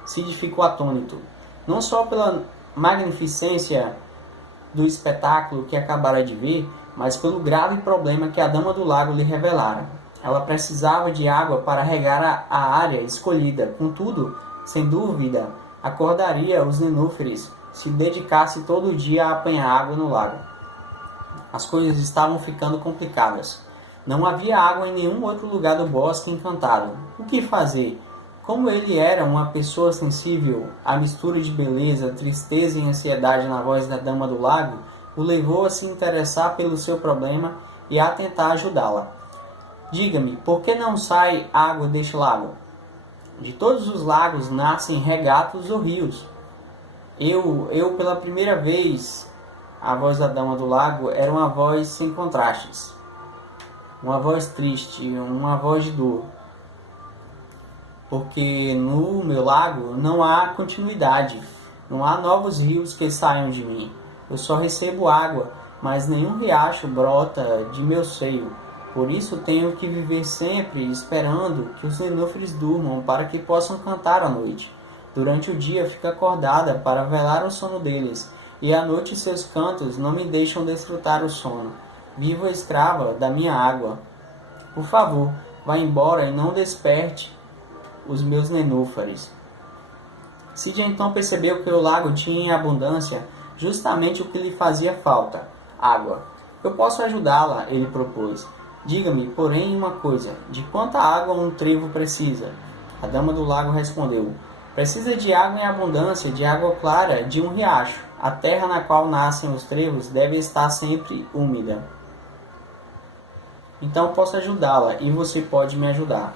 Cid ficou atônito, não só pela magnificência do espetáculo que acabara de ver, mas pelo grave problema que a dama do lago lhe revelara. Ela precisava de água para regar a área escolhida. Contudo, sem dúvida, acordaria os nenúfares se dedicasse todo dia a apanhar água no lago. As coisas estavam ficando complicadas. Não havia água em nenhum outro lugar do bosque encantado. O que fazer? Como ele era uma pessoa sensível, a mistura de beleza, tristeza e ansiedade na voz da dama do lago o levou a se interessar pelo seu problema e a tentar ajudá-la. Diga-me, por que não sai água deste lago? De todos os lagos nascem regatos ou rios. Eu pela primeira vez, a voz da dama do lago era uma voz sem contrastes. Uma voz triste, uma voz de dor. Porque no meu lago não há continuidade, não há novos rios que saiam de mim. Eu só recebo água, mas nenhum riacho brota de meu seio. Por isso tenho que viver sempre esperando que os nenúfares durmam para que possam cantar à noite. Durante o dia fico acordada para velar o sono deles, e à noite seus cantos não me deixam desfrutar o sono. Vivo escrava da minha água. Por favor, vá embora e não desperte os meus nenúfares. Cid então percebeu que o lago tinha em abundância justamente o que lhe fazia falta: água. Eu posso ajudá-la, ele propôs. Diga-me, porém, uma coisa: de quanta água um trevo precisa? A dama do lago respondeu: precisa de água em abundância, de água clara, de um riacho. A terra na qual nascem os trevos deve estar sempre úmida. Então posso ajudá-la, e você pode me ajudar.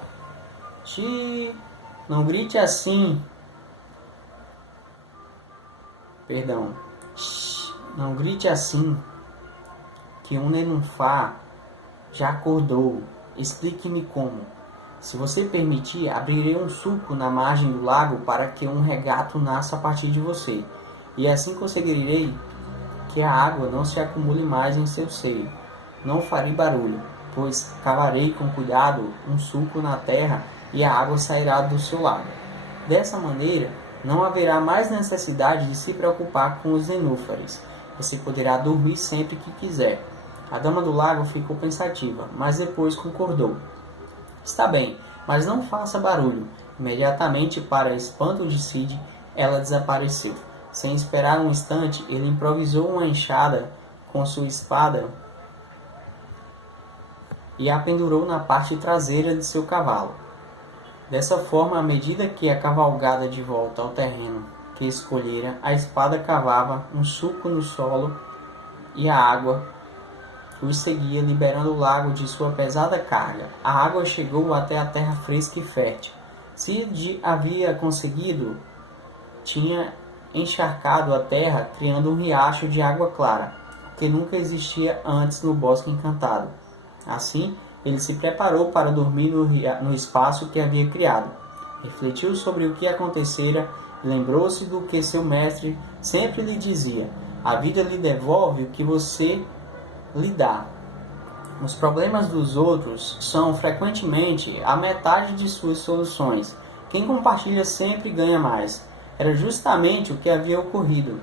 Não grite assim. Perdão. Não grite assim, que um nenunfar já acordou. Explique-me como. Se você permitir, abrirei um sulco na margem do lago para que um regato nasça a partir de você. E assim conseguirei que a água não se acumule mais em seu seio. Não farei barulho, pois cavarei com cuidado um sulco na terra e a água sairá do seu lago. Dessa maneira, não haverá mais necessidade de se preocupar com os nenúfares. Você poderá dormir sempre que quiser. A dama do lago ficou pensativa, mas depois concordou. Está bem, mas não faça barulho. Imediatamente, para espanto de Cid, ela desapareceu. Sem esperar um instante, ele improvisou uma enxada com sua espada e a pendurou na parte traseira de seu cavalo. Dessa forma, à medida que a cavalgada de volta ao terreno que escolhera, a espada cavava um sulco no solo e a água os seguia, liberando o lago de sua pesada carga. A água chegou até a terra fresca e fértil. Cid havia conseguido, tinha encharcado a terra, criando um riacho de água clara, que nunca existia antes no Bosque Encantado. Assim, ele se preparou para dormir no espaço que havia criado. Refletiu sobre o que acontecera e lembrou-se do que seu mestre sempre lhe dizia: a vida lhe devolve o que você lhe dá. Os problemas dos outros são frequentemente a metade de suas soluções. Quem compartilha sempre ganha mais. Era justamente o que havia ocorrido.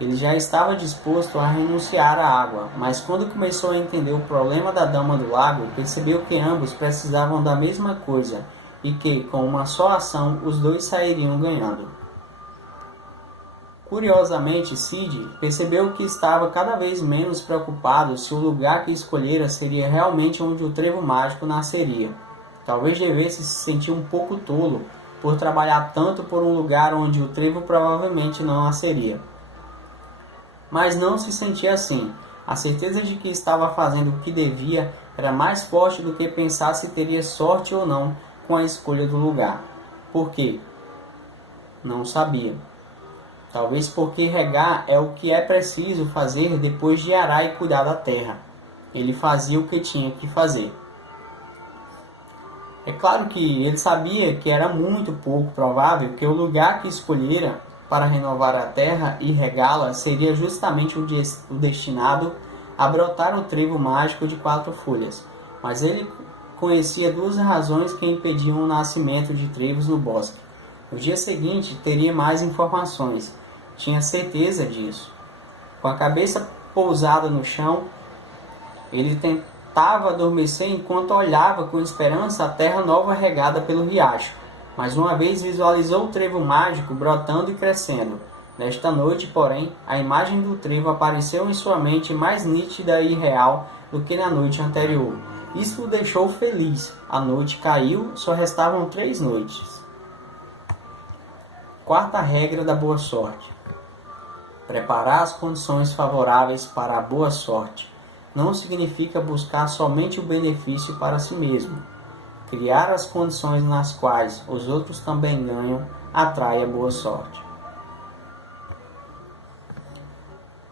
Ele já estava disposto a renunciar à água, mas quando começou a entender o problema da dama do lago, percebeu que ambos precisavam da mesma coisa e que, com uma só ação, os dois sairiam ganhando. Curiosamente, Cid percebeu que estava cada vez menos preocupado se o lugar que escolhera seria realmente onde o trevo mágico nasceria. Talvez devesse se sentir um pouco tolo por trabalhar tanto por um lugar onde o trevo provavelmente não nasceria. Mas não se sentia assim. A certeza de que estava fazendo o que devia era mais forte do que pensar se teria sorte ou não com a escolha do lugar. Por quê? Não sabia. Talvez porque regar é o que é preciso fazer depois de arar e cuidar da terra. Ele fazia o que tinha que fazer. É claro que ele sabia que era muito pouco provável que o lugar que escolhera para renovar a terra e regá-la seria justamente o destinado a brotar o trevo mágico de 4 folhas. Mas ele conhecia 2 razões que impediam o nascimento de trevos no bosque. No dia seguinte teria mais informações. Tinha certeza disso. Com a cabeça pousada no chão, ele tentava adormecer enquanto olhava com esperança a terra nova regada pelo riacho. Mais uma vez visualizou o trevo mágico brotando e crescendo. Nesta noite, porém, a imagem do trevo apareceu em sua mente mais nítida e real do que na noite anterior. Isso o deixou feliz. A noite caiu, só restavam 3 noites. Quarta regra da boa sorte: preparar as condições favoráveis para a boa sorte. não significa buscar somente o benefício para si mesmo. Criar as condições nas quais os outros também ganham atrai a boa sorte.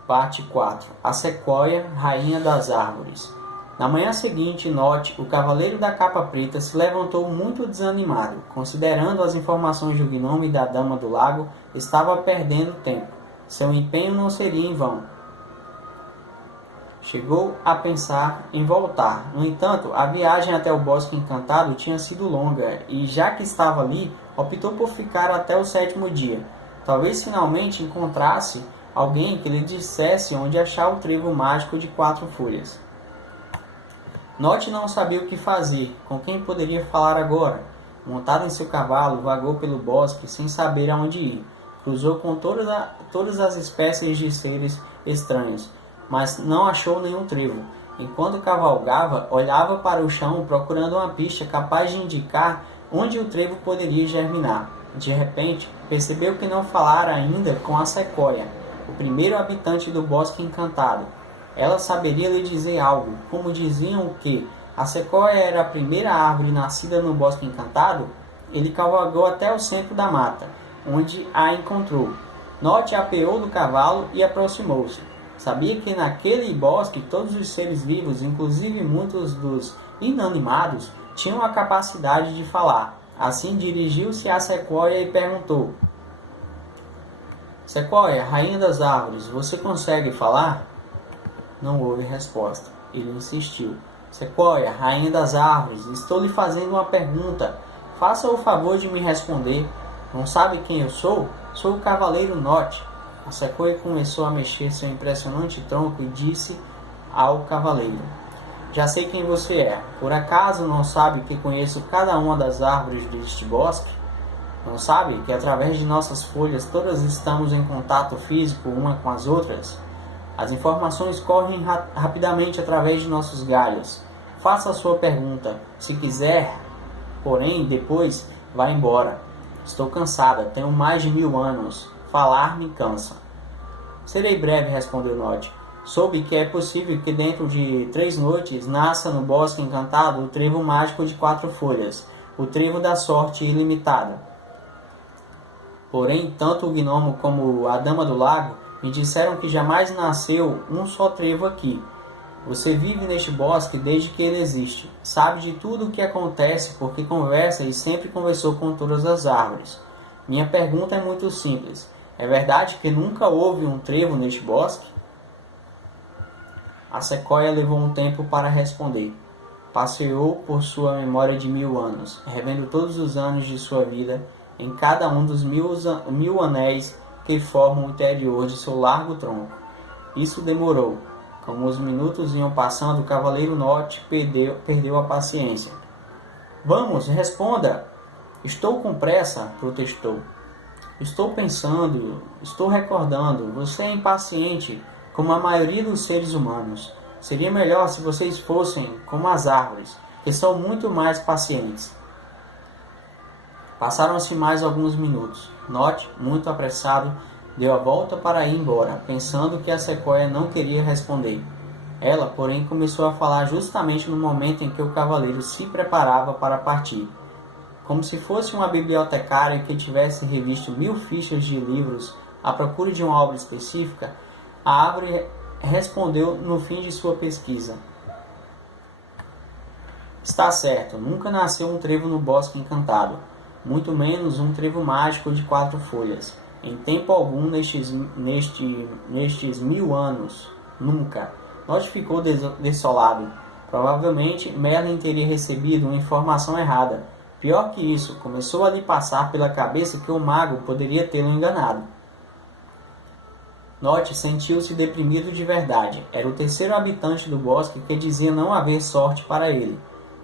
Parte 4. A sequoia, rainha das árvores. Na manhã seguinte, Note, o cavaleiro da capa preta, se levantou muito desanimado. Considerando as informações do gnomo e da dama do lago, estava perdendo tempo. Seu empenho não seria em vão. Chegou a pensar em voltar. No entanto, a viagem até o Bosque Encantado tinha sido longa e, já que estava ali, optou por ficar até o 7º dia. Talvez finalmente encontrasse alguém que lhe dissesse onde achar o trevo mágico de 4 folhas. Note não sabia o que fazer, com quem poderia falar agora. Montado em seu cavalo, vagou pelo bosque sem saber aonde ir. Cruzou com todas as espécies de seres estranhos, mas não achou nenhum trevo. Enquanto cavalgava, olhava para o chão procurando uma pista capaz de indicar onde o trevo poderia germinar. De repente, percebeu que não falara ainda com a sequoia, o primeiro habitante do Bosque Encantado. Ela saberia lhe dizer algo, como diziam que a sequoia era a primeira árvore nascida no Bosque Encantado. Ele cavalgou até o centro da mata, onde a encontrou. Note apeou do cavalo e aproximou-se. Sabia que naquele bosque todos os seres vivos, inclusive muitos dos inanimados, tinham a capacidade de falar. Assim dirigiu-se à sequoia e perguntou: Sequoia, rainha das árvores, você consegue falar? Não houve resposta. Ele insistiu. Sequoia, rainha das árvores, estou lhe fazendo uma pergunta. Faça o favor de me responder. Não sabe quem eu sou? Sou o cavaleiro Note. A sequoia começou a mexer seu impressionante tronco e disse ao cavaleiro: Já sei quem você é. Por acaso não sabe que conheço cada uma das árvores deste bosque? Não sabe que através de nossas folhas todas estamos em contato físico uma com as outras? As informações correm rapidamente através de nossos galhos. Faça a sua pergunta. Se quiser, porém, depois, vá embora. Estou cansada, tenho mais de 1000 anos. Falar me cansa. Serei breve, respondeu Note. Soube que é possível que dentro de 3 noites nasça no Bosque Encantado o trevo mágico de 4 folhas, o trevo da sorte ilimitada. Porém, tanto o gnomo como a dama do lago me disseram que jamais nasceu um só trevo aqui. Você vive neste bosque desde que ele existe. Sabe de tudo o que acontece porque conversa e sempre conversou com todas as árvores. Minha pergunta é muito simples. É verdade que nunca houve um trevo neste bosque? A sequoia levou um tempo para responder. Passeou por sua memória de 1000 anos, revendo todos os anos de sua vida em cada um dos 1000 anéis que formam o interior de seu largo tronco. Isso demorou. Como os minutos iam passando, o cavaleiro Note perdeu a paciência. Vamos, responda! Estou com pressa, protestou. Estou pensando, estou recordando. Você é impaciente, como a maioria dos seres humanos. Seria melhor se vocês fossem como as árvores, que são muito mais pacientes. Passaram-se mais alguns minutos. Note, muito apressado, deu a volta para ir embora, pensando que a sequoia não queria responder. Ela, porém, começou a falar justamente no momento em que o cavaleiro se preparava para partir. Como se fosse uma bibliotecária que tivesse revisto 1000 fichas de livros à procura de uma obra específica, a árvore respondeu no fim de sua pesquisa. Está certo, nunca nasceu um trevo no Bosque Encantado, muito menos um trevo mágico de 4 folhas. Em tempo algum nestes 1000 anos, nunca. Note ficou desolado. Provavelmente Merlin teria recebido uma informação errada. Pior que isso, começou a lhe passar pela cabeça que o mago poderia tê-lo enganado. Note sentiu-se deprimido de verdade. Era o terceiro habitante do bosque que dizia não haver sorte para ele.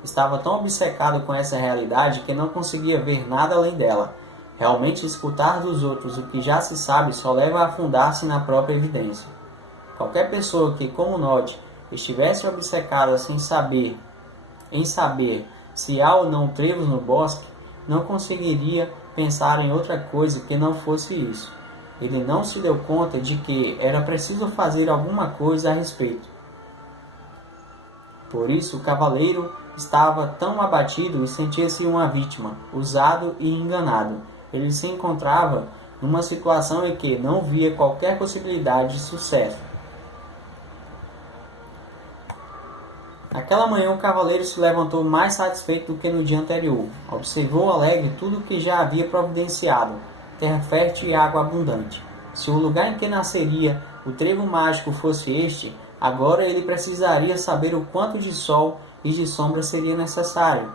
Estava tão obcecado com essa realidade que não conseguia ver nada além dela. Realmente escutar dos outros o que já se sabe só leva a afundar-se na própria evidência. Qualquer pessoa que, como Note, estivesse obcecada em saber se há ou não trevos no bosque, não conseguiria pensar em outra coisa que não fosse isso. Ele não se deu conta de que era preciso fazer alguma coisa a respeito. Por isso o cavaleiro estava tão abatido e sentia-se uma vítima, usado e enganado. Ele se encontrava numa situação em que não via qualquer possibilidade de sucesso. Naquela manhã o cavaleiro se levantou mais satisfeito do que no dia anterior. Observou alegre tudo o que já havia providenciado, terra fértil e água abundante. Se o lugar em que nasceria o trevo mágico fosse este, agora ele precisaria saber o quanto de sol e de sombra seria necessário.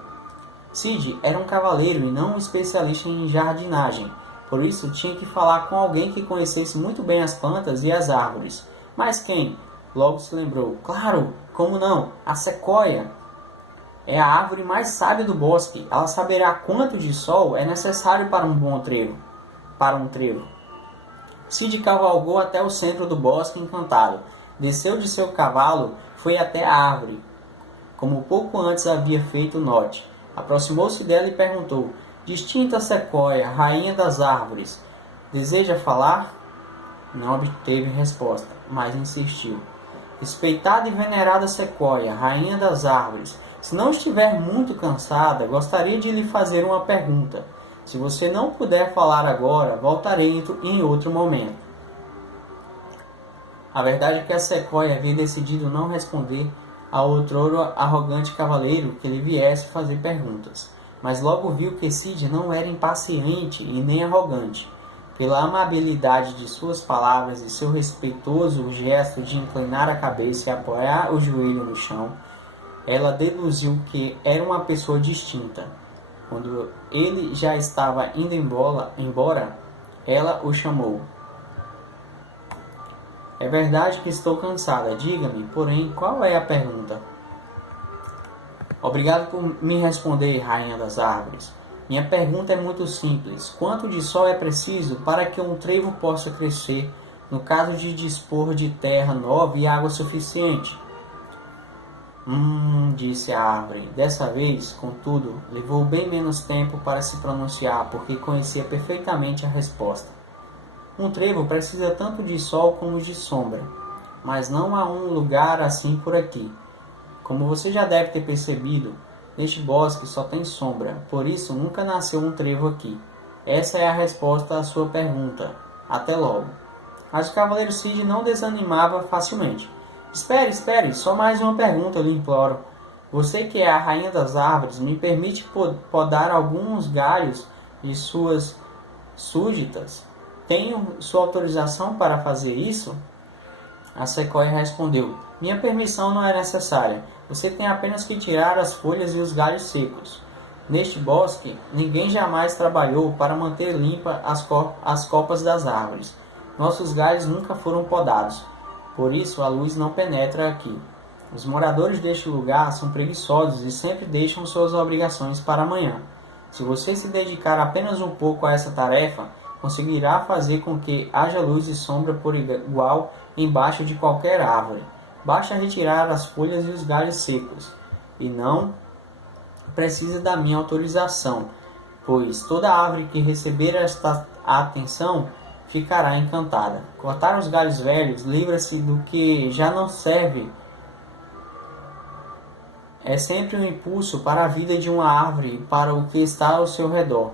Cid era um cavaleiro e não um especialista em jardinagem, por isso tinha que falar com alguém que conhecesse muito bem as plantas e as árvores. Mas quem? Logo se lembrou. Claro, como não? A sequoia é a árvore mais sábia do bosque. Ela saberá quanto de sol é necessário para um bom trevo. Cid cavalgou até o centro do bosque encantado. Desceu de seu cavalo, foi até a árvore, como pouco antes havia feito Note. Aproximou-se dela e perguntou: Distinta sequoia, rainha das árvores, deseja falar? Não obteve resposta, mas insistiu. Respeitada e venerada sequoia, rainha das árvores, se não estiver muito cansada, gostaria de lhe fazer uma pergunta. Se você não puder falar agora, voltarei em outro momento. A verdade é que a sequoia havia decidido não responder ao outrora arrogante cavaleiro que lhe viesse fazer perguntas, mas logo viu que Cid não era impaciente e nem arrogante. Pela amabilidade de suas palavras e seu respeitoso gesto de inclinar a cabeça e apoiar o joelho no chão, ela deduziu que era uma pessoa distinta. Quando ele já estava indo embora, ela o chamou. É verdade que estou cansada. Diga-me, porém, qual é a pergunta? Obrigado por me responder, rainha das árvores. Minha pergunta é muito simples. Quanto de sol é preciso para que um trevo possa crescer, no caso de dispor de terra nova e água suficiente? Disse a árvore. Dessa vez, contudo, levou bem menos tempo para se pronunciar, porque conhecia perfeitamente a resposta. Um trevo precisa tanto de sol como de sombra, mas não há um lugar assim por aqui. Como você já deve ter percebido, neste bosque só tem sombra, por isso nunca nasceu um trevo aqui. Essa é a resposta à sua pergunta. Até logo. Mas o cavaleiro Cid não desanimava facilmente. Espere, só mais uma pergunta, eu lhe imploro. Você que é a rainha das árvores, me permite podar alguns galhos de suas súditas? Tenho sua autorização para fazer isso? A sequoia respondeu: Minha permissão não é necessária. Você tem apenas que tirar as folhas e os galhos secos. Neste bosque, ninguém jamais trabalhou para manter limpa as copas das árvores. Nossos galhos nunca foram podados. Por isso, a luz não penetra aqui. Os moradores deste lugar são preguiçosos e sempre deixam suas obrigações para amanhã. Se você se dedicar apenas um pouco a essa tarefa, conseguirá fazer com que haja luz e sombra por igual embaixo de qualquer árvore. Basta retirar as folhas e os galhos secos, e não precisa da minha autorização, pois toda árvore que receber esta atenção ficará encantada. Cortar os galhos velhos livra-se do que já não serve. É sempre um impulso para a vida de uma árvore e para o que está ao seu redor,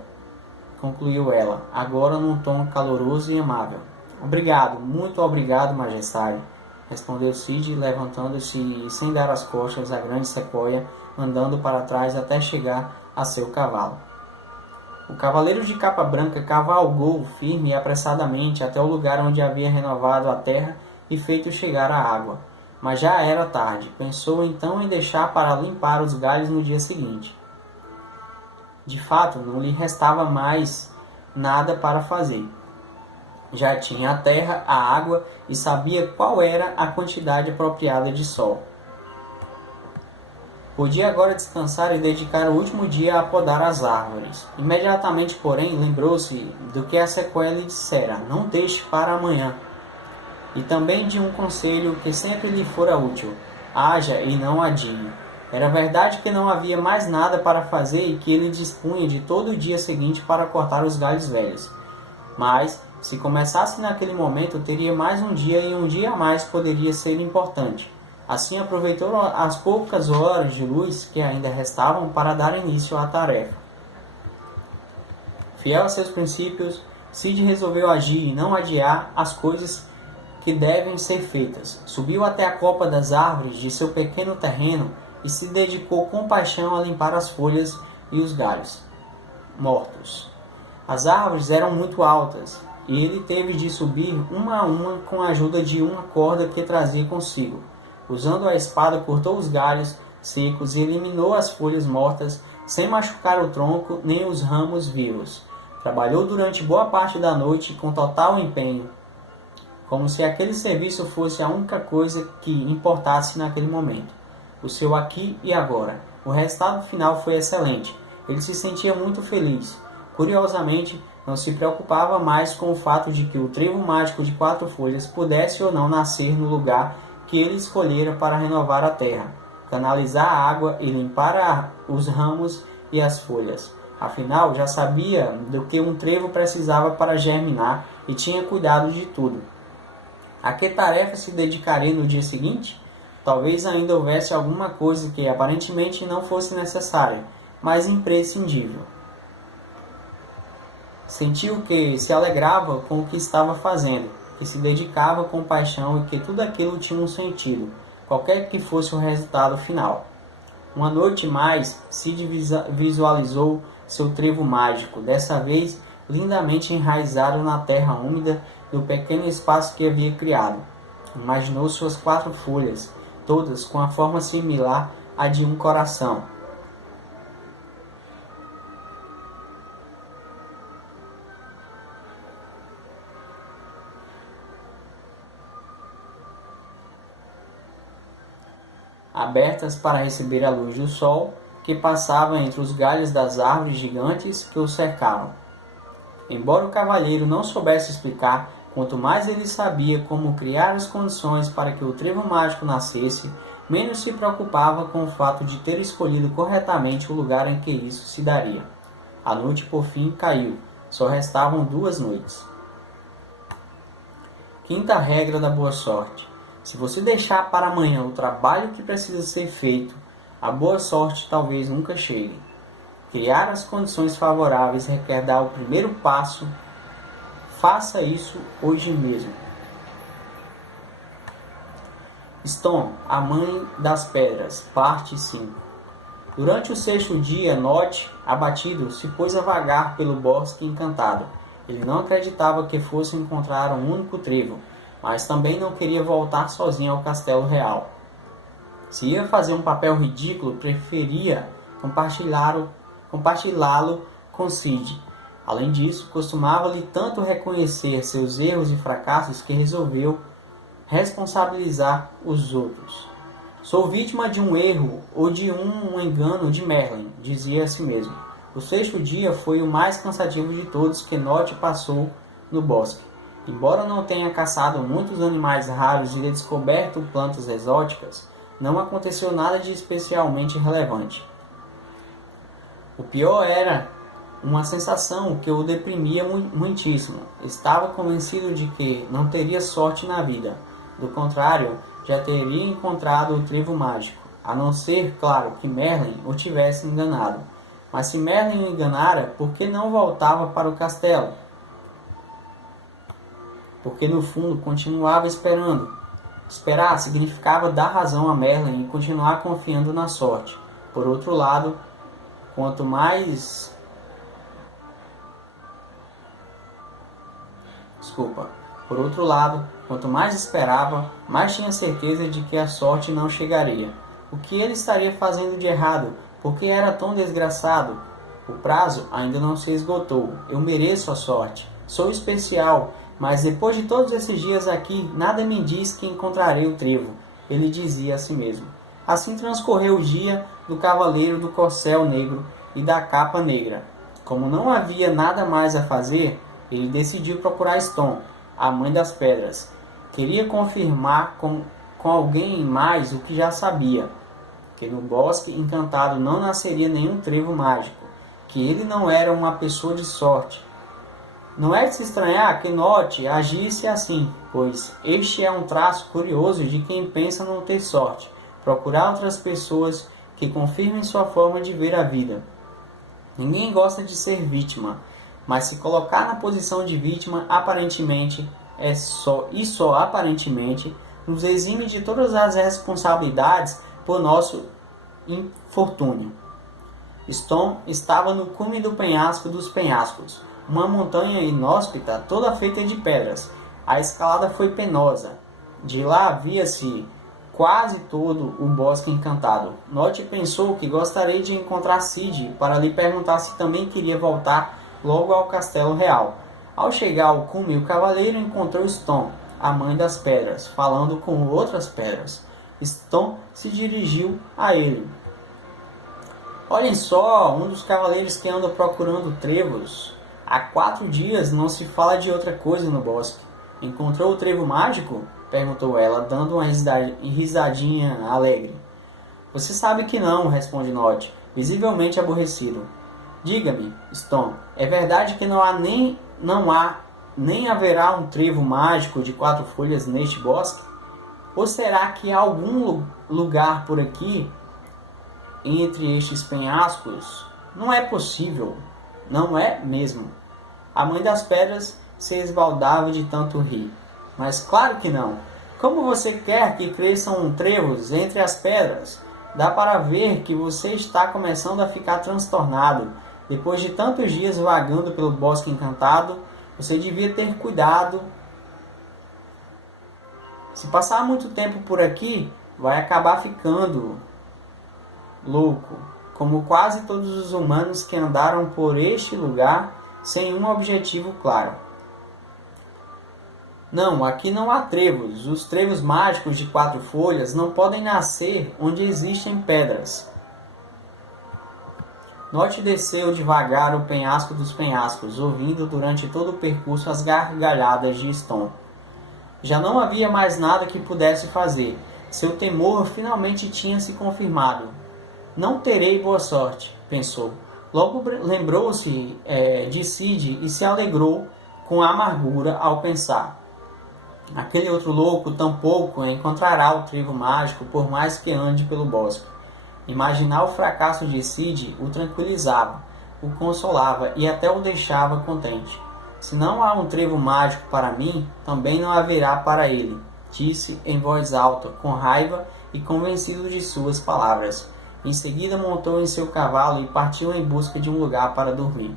concluiu ela, agora num tom caloroso e amável. Obrigado, muito obrigado, majestade, respondeu Cid, levantando-se sem dar as costas à grande sequoia, andando para trás até chegar a seu cavalo. O cavaleiro de capa branca cavalgou firme e apressadamente até o lugar onde havia renovado a terra e feito chegar a água. Mas já era tarde. Pensou então em deixar para limpar os galhos no dia seguinte. De fato, não lhe restava mais nada para fazer. Já tinha a terra, a água e sabia qual era a quantidade apropriada de sol. Podia agora descansar e dedicar o último dia a podar as árvores. Imediatamente, porém, lembrou-se do que a sequoia lhe dissera: não deixe para amanhã. E também de um conselho que sempre lhe fora útil: haja e não adie. Era verdade que não havia mais nada para fazer e que ele dispunha de todo o dia seguinte para cortar os galhos velhos. Mas, se começasse naquele momento, teria mais um dia e um dia a mais poderia ser importante. Assim aproveitou as poucas horas de luz que ainda restavam para dar início à tarefa. Fiel a seus princípios, Cid resolveu agir e não adiar as coisas que devem ser feitas. Subiu até a copa das árvores de seu pequeno terreno e se dedicou com paixão a limpar as folhas e os galhos mortos. As árvores eram muito altas e ele teve de subir uma a uma com a ajuda de uma corda que trazia consigo. Usando a espada, cortou os galhos secos e eliminou as folhas mortas sem machucar o tronco nem os ramos vivos. Trabalhou durante boa parte da noite com total empenho, como se aquele serviço fosse a única coisa que importasse naquele momento, o seu aqui e agora. O resultado final foi excelente. Ele se sentia muito feliz. Curiosamente, não se preocupava mais com o fato de que o trevo mágico de 4 folhas pudesse ou não nascer no lugar que ele escolhera para renovar a terra, canalizar a água e limpar os ramos e as folhas. Afinal, já sabia do que um trevo precisava para germinar e tinha cuidado de tudo. A que tarefa se dedicaria no dia seguinte? Talvez ainda houvesse alguma coisa que aparentemente não fosse necessária, mas imprescindível. Sentiu que se alegrava com o que estava fazendo, que se dedicava com paixão e que tudo aquilo tinha um sentido, qualquer que fosse o resultado final. Uma noite mais, Cid visualizou seu trevo mágico, dessa vez lindamente enraizado na terra úmida do pequeno espaço que havia criado. Imaginou suas 4 folhas, todas com a forma similar à de um coração. Abertas para receber a luz do sol que passava entre os galhos das árvores gigantes que o cercavam. Embora o cavalheiro não soubesse explicar, quanto mais ele sabia como criar as condições para que o trevo mágico nascesse, menos se preocupava com o fato de ter escolhido corretamente o lugar em que isso se daria. A noite por fim caiu, só restavam 2 noites. Quinta regra da boa sorte. Se você deixar para amanhã o trabalho que precisa ser feito, a boa sorte talvez nunca chegue. Criar as condições favoráveis requer dar o primeiro passo. Faça isso hoje mesmo. Stone, a Mãe das Pedras, parte 5. Durante o 6º dia, Note, abatido, se pôs a vagar pelo bosque encantado. Ele não acreditava que fosse encontrar um único trevo, mas também não queria voltar sozinho ao castelo real. Se ia fazer um papel ridículo, preferia compartilhá-lo com Cid. Além disso, costumava-lhe tanto reconhecer seus erros e fracassos que resolveu responsabilizar os outros. Sou vítima de um erro ou de um engano de Merlin, dizia a si mesmo. O 6º dia foi o mais cansativo de todos que Note passou no bosque. Embora não tenha caçado muitos animais raros e descoberto plantas exóticas, não aconteceu nada de especialmente relevante. O pior era uma sensação que o deprimia muitíssimo. Estava convencido de que não teria sorte na vida. Do contrário, já teria encontrado o trevo mágico, a não ser, claro, que Merlin o tivesse enganado. Mas se Merlin o enganara, por que não voltava para o castelo? Porque no fundo continuava esperando. Esperar significava dar razão a Merlin e continuar confiando na sorte. Por outro lado, quanto mais esperava, mais tinha certeza de que a sorte não chegaria. O que ele estaria fazendo de errado? Por que era tão desgraçado? O prazo ainda não se esgotou. Eu mereço a sorte. Sou especial. Mas depois de todos esses dias aqui, nada me diz que encontrarei o trevo, ele dizia a si mesmo. Assim transcorreu o dia do cavaleiro do corcel negro e da capa negra. Como não havia nada mais a fazer, ele decidiu procurar Stone, a Mãe das Pedras. Queria confirmar com alguém mais o que já sabia, que no bosque encantado não nasceria nenhum trevo mágico, que ele não era uma pessoa de sorte, Não é de se estranhar que Note agisse assim, pois este é um traço curioso de quem pensa não ter sorte, procurar outras pessoas que confirmem sua forma de ver a vida. Ninguém gosta de ser vítima, mas se colocar na posição de vítima aparentemente só aparentemente nos exime de todas as responsabilidades por nosso infortúnio. Stone estava no cume do penhasco dos penhascos, uma montanha inóspita toda feita de pedras. A escalada foi penosa. De lá via-se quase todo o bosque encantado. Note pensou que gostaria de encontrar Sid para lhe perguntar se também queria voltar logo ao castelo real. Ao chegar ao cume, o cavaleiro encontrou Stone, a mãe das pedras, falando com outras pedras. Stone se dirigiu a ele. Olhem só, um dos cavaleiros que anda procurando trevos. Há 4 dias não se fala de outra coisa no bosque. Encontrou o trevo mágico? Perguntou ela, dando uma risadinha alegre. Você sabe que não, responde Note, visivelmente aborrecido. Diga-me, Stone, é verdade que não há nem haverá um trevo mágico de 4 folhas neste bosque? Ou será que há algum lugar por aqui, entre estes penhascos? Não é possível, não é mesmo. A mãe das pedras se esbaldava de tanto rir. Mas claro que não. Como você quer que cresçam trevos entre as pedras? Dá para ver que você está começando a ficar transtornado. Depois de tantos dias vagando pelo bosque encantado, você devia ter cuidado. Se passar muito tempo por aqui, vai acabar ficando louco, como quase todos os humanos que andaram por este lugar sem um objetivo claro. Não, aqui não há trevos. Os trevos mágicos de 4 folhas não podem nascer onde existem pedras. Note desceu devagar o penhasco dos penhascos, ouvindo durante todo o percurso as gargalhadas de Stone. Já não havia mais nada que pudesse fazer. Seu temor finalmente tinha se confirmado. Não terei boa sorte, pensou. Logo lembrou-se de Sid e se alegrou com amargura ao pensar. Aquele outro louco tampouco encontrará o trevo mágico por mais que ande pelo bosque. Imaginar o fracasso de Sid o tranquilizava, o consolava e até o deixava contente. Se não há um trevo mágico para mim, também não haverá para ele, disse em voz alta, com raiva e convencido de suas palavras. Em seguida montou em seu cavalo e partiu em busca de um lugar para dormir.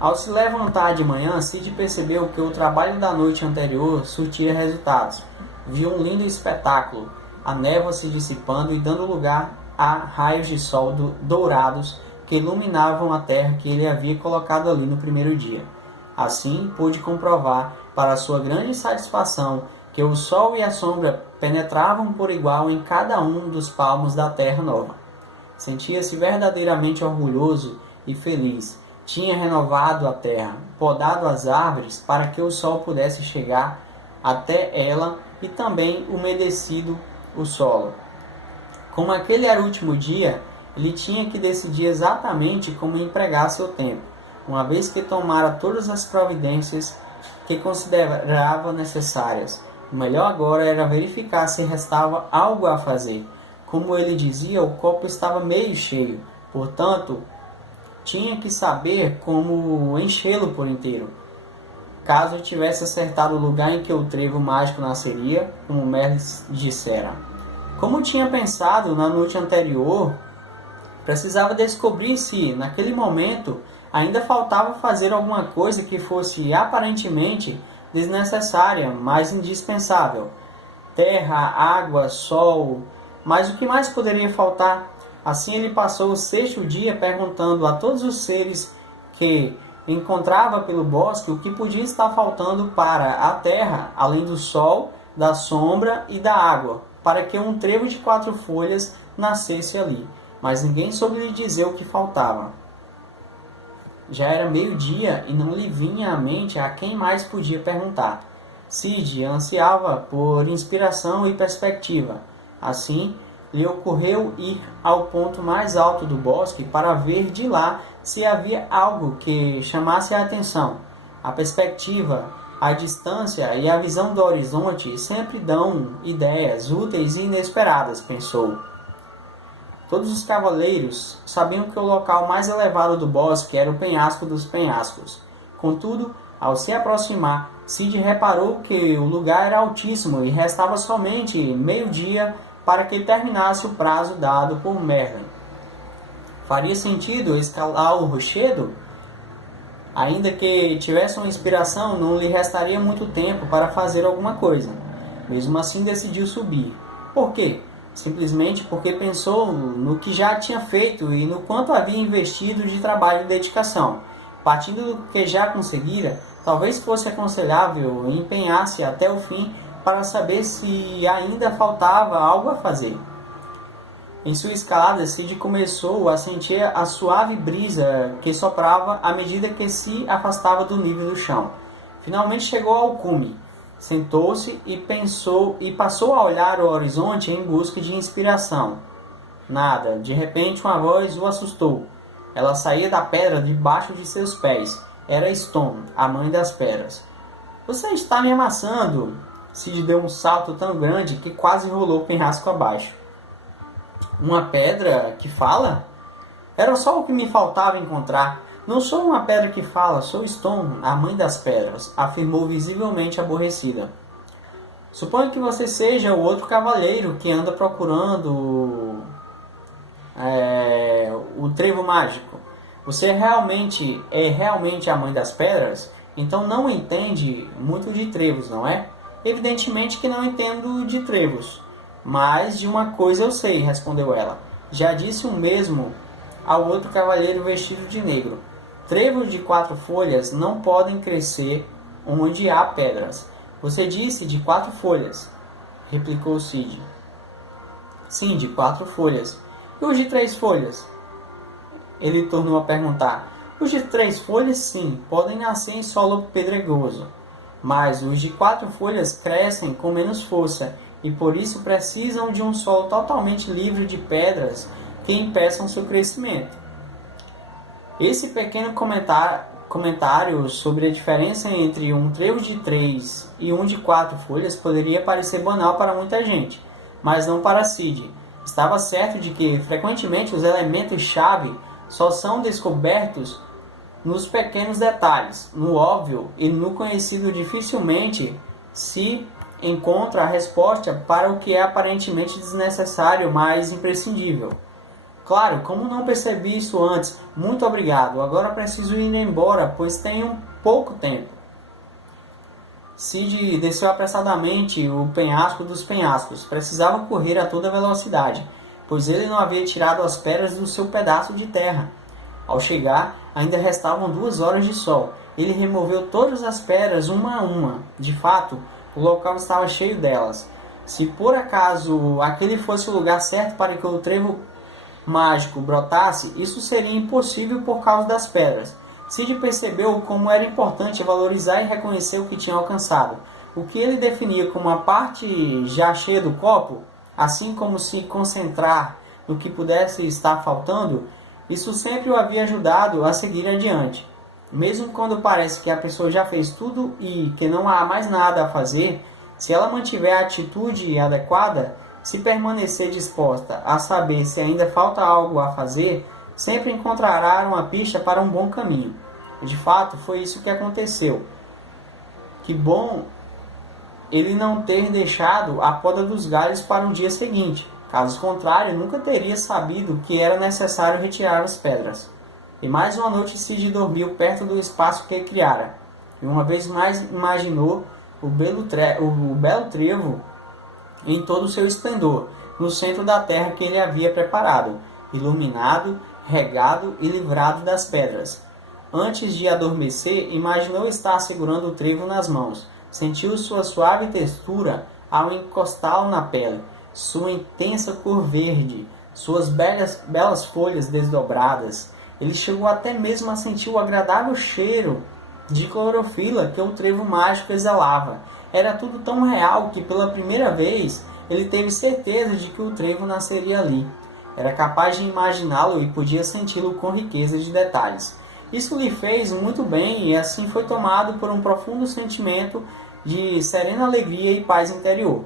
Ao se levantar de manhã, Sid percebeu que o trabalho da noite anterior surtia resultados. Viu um lindo espetáculo, a névoa se dissipando e dando lugar a raios de sol dourados que iluminavam a terra que ele havia colocado ali no primeiro dia. Assim, pôde comprovar, para sua grande satisfação, que o sol e a sombra penetravam por igual em cada um dos palmos da terra nova. Sentia-se verdadeiramente orgulhoso e feliz. Tinha renovado a terra, podado as árvores para que o sol pudesse chegar até ela e também umedecido o solo. Como aquele era o último dia, ele tinha que decidir exatamente como empregar seu tempo, uma vez que tomara todas as providências que considerava necessárias. O melhor agora era verificar se restava algo a fazer. Como ele dizia, o copo estava meio cheio, portanto, tinha que saber como enchê-lo por inteiro. Caso tivesse acertado o lugar em que o trevo mágico nasceria, como Merlin dissera. Como tinha pensado na noite anterior, precisava descobrir se, naquele momento, ainda faltava fazer alguma coisa que fosse aparentemente desnecessária, mas indispensável. Terra, água, sol, mas o que mais poderia faltar? Assim ele passou o 6º dia perguntando a todos os seres que encontrava pelo bosque o que podia estar faltando para a terra, além do sol, da sombra e da água, para que um trevo de 4 folhas nascesse ali. Mas ninguém soube lhe dizer o que faltava. Já era meio-dia e não lhe vinha à mente a quem mais podia perguntar. Sid ansiava por inspiração e perspectiva. Assim, lhe ocorreu ir ao ponto mais alto do bosque para ver de lá se havia algo que chamasse a atenção. A perspectiva, a distância e a visão do horizonte sempre dão ideias úteis e inesperadas, pensou. Todos os cavaleiros sabiam que o local mais elevado do bosque era o penhasco dos penhascos. Contudo, ao se aproximar, Cid reparou que o lugar era altíssimo e restava somente meio-dia para que terminasse o prazo dado por Merlin. Faria sentido escalar o rochedo? Ainda que tivesse uma inspiração, não lhe restaria muito tempo para fazer alguma coisa. Mesmo assim, decidiu subir. Por quê? Simplesmente porque pensou no que já tinha feito e no quanto havia investido de trabalho e dedicação. Partindo do que já conseguira, talvez fosse aconselhável empenhar-se até o fim para saber se ainda faltava algo a fazer. Em sua escalada, Cid começou a sentir a suave brisa que soprava à medida que se afastava do nível do chão. Finalmente chegou ao cume. Sentou-se e passou a olhar o horizonte em busca de inspiração. Nada. De repente, uma voz o assustou. Ela saía da pedra debaixo de seus pés. Era Stone, a mãe das pedras. Você está me amassando! Cid deu um salto tão grande que quase rolou o penhasco abaixo. Uma pedra que fala? Era só o que me faltava encontrar. Não sou uma pedra que fala, sou Stone, a mãe das pedras, afirmou visivelmente aborrecida. Suponho que você seja o outro cavaleiro que anda procurando o trevo mágico. Você é realmente a mãe das pedras? Então não entende muito de trevos, não é? Evidentemente que não entendo de trevos. Mas de uma coisa eu sei, respondeu ela. Já disse o mesmo ao outro cavaleiro vestido de negro. Trevos de 4 folhas não podem crescer onde há pedras. Você disse de 4 folhas, replicou Cid. Sim, de 4 folhas. E os de 3 folhas? Ele tornou a perguntar. Os de 3 folhas, sim, podem nascer em solo pedregoso. Mas os de 4 folhas crescem com menos força e por isso precisam de um solo totalmente livre de pedras que impeçam seu crescimento. Esse pequeno comentário sobre a diferença entre um trevo de 3 e um de 4 folhas poderia parecer banal para muita gente, mas não para Cid. Estava certo de que, frequentemente, os elementos-chave só são descobertos nos pequenos detalhes, no óbvio e no conhecido. Dificilmente se encontra a resposta para o que é aparentemente desnecessário, mas imprescindível. Claro, como não percebi isso antes? Muito obrigado. Agora preciso ir embora, pois tenho pouco tempo. Cid desceu apressadamente o penhasco dos penhascos. Precisava correr a toda velocidade, pois ele não havia tirado as pedras do seu pedaço de terra. Ao chegar, ainda restavam 2 horas de sol. Ele removeu todas as pedras uma a uma. De fato, o local estava cheio delas. Se por acaso aquele fosse o lugar certo para que o trevo mágico brotasse, isso seria impossível por causa das pedras. Cid percebeu como era importante valorizar e reconhecer o que tinha alcançado. O que ele definia como a parte já cheia do copo, assim como se concentrar no que pudesse estar faltando, isso sempre o havia ajudado a seguir adiante. Mesmo quando parece que a pessoa já fez tudo e que não há mais nada a fazer, se ela mantiver a atitude adequada, se permanecer disposta a saber se ainda falta algo a fazer, sempre encontrará uma pista para um bom caminho. De fato, foi isso que aconteceu. Que bom ele não ter deixado a poda dos galhos para o dia seguinte. Caso contrário, nunca teria sabido que era necessário retirar as pedras. E mais uma noite Cid dormiu perto do espaço que criara. E uma vez mais imaginou o belo trevo em todo o seu esplendor, no centro da terra que ele havia preparado, iluminado, regado e livrado das pedras. Antes de adormecer, imaginou estar segurando o trevo nas mãos. Sentiu sua suave textura ao encostá-lo na pele, sua intensa cor verde, suas belas folhas desdobradas. Ele chegou até mesmo a sentir o agradável cheiro de clorofila que o trevo mágico exalava. Era tudo tão real que pela primeira vez ele teve certeza de que o trevo nasceria ali. Era capaz de imaginá-lo e podia senti-lo com riqueza de detalhes. Isso lhe fez muito bem e assim foi tomado por um profundo sentimento de serena alegria e paz interior.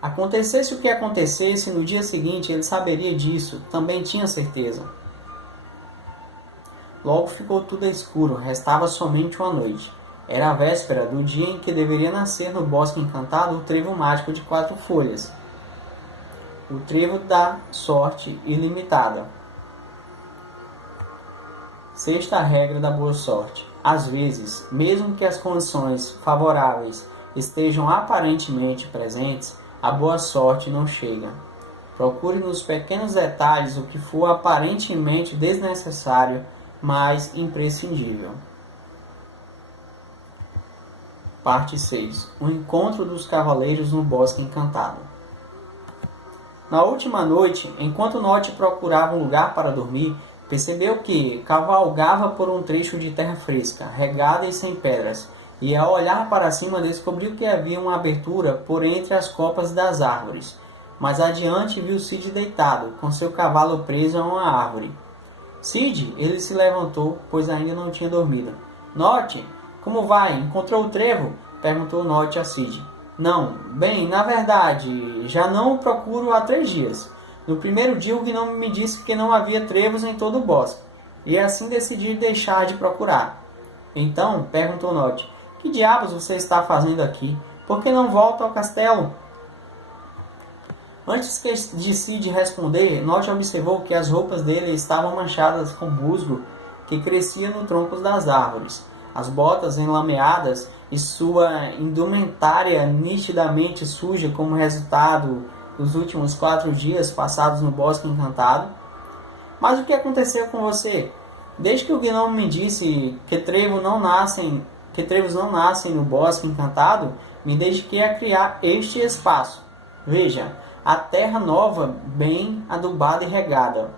Acontecesse o que acontecesse, no dia seguinte ele saberia disso, também tinha certeza. Logo ficou tudo escuro, restava somente uma noite. Era a véspera do dia em que deveria nascer no bosque encantado o trevo mágico de 4 folhas. O trevo da sorte ilimitada. Sexta regra da boa sorte. Às vezes, mesmo que as condições favoráveis estejam aparentemente presentes, a boa sorte não chega. Procure nos pequenos detalhes o que for aparentemente desnecessário, mas imprescindível. Parte 6. O encontro dos cavaleiros no bosque encantado. Na última noite, enquanto Nott procurava um lugar para dormir, percebeu que cavalgava por um trecho de terra fresca, regada e sem pedras, e ao olhar para cima descobriu que havia uma abertura por entre as copas das árvores. Mais adiante viu Cid deitado, com seu cavalo preso a uma árvore. Cid, ele se levantou, pois ainda não tinha dormido. Nott, como vai? Encontrou o trevo? Perguntou Nott a Cid. Não, bem, na verdade, já não o procuro há 3 dias. No primeiro dia o gnomo me disse que não havia trevos em todo o bosque, e assim decidi deixar de procurar. Então, perguntou Nott, que diabos você está fazendo aqui? Por que não volta ao castelo? Antes de Cid responder, Nott observou que as roupas dele estavam manchadas com musgo que crescia no tronco das árvores. As botas enlameadas e sua indumentária nitidamente suja como resultado dos últimos 4 dias passados no bosque encantado. Mas o que aconteceu com você? Desde que o gnomo me disse que trevos não nascem no bosque encantado, me dediquei a criar este espaço. Veja, a terra nova, bem adubada e regada.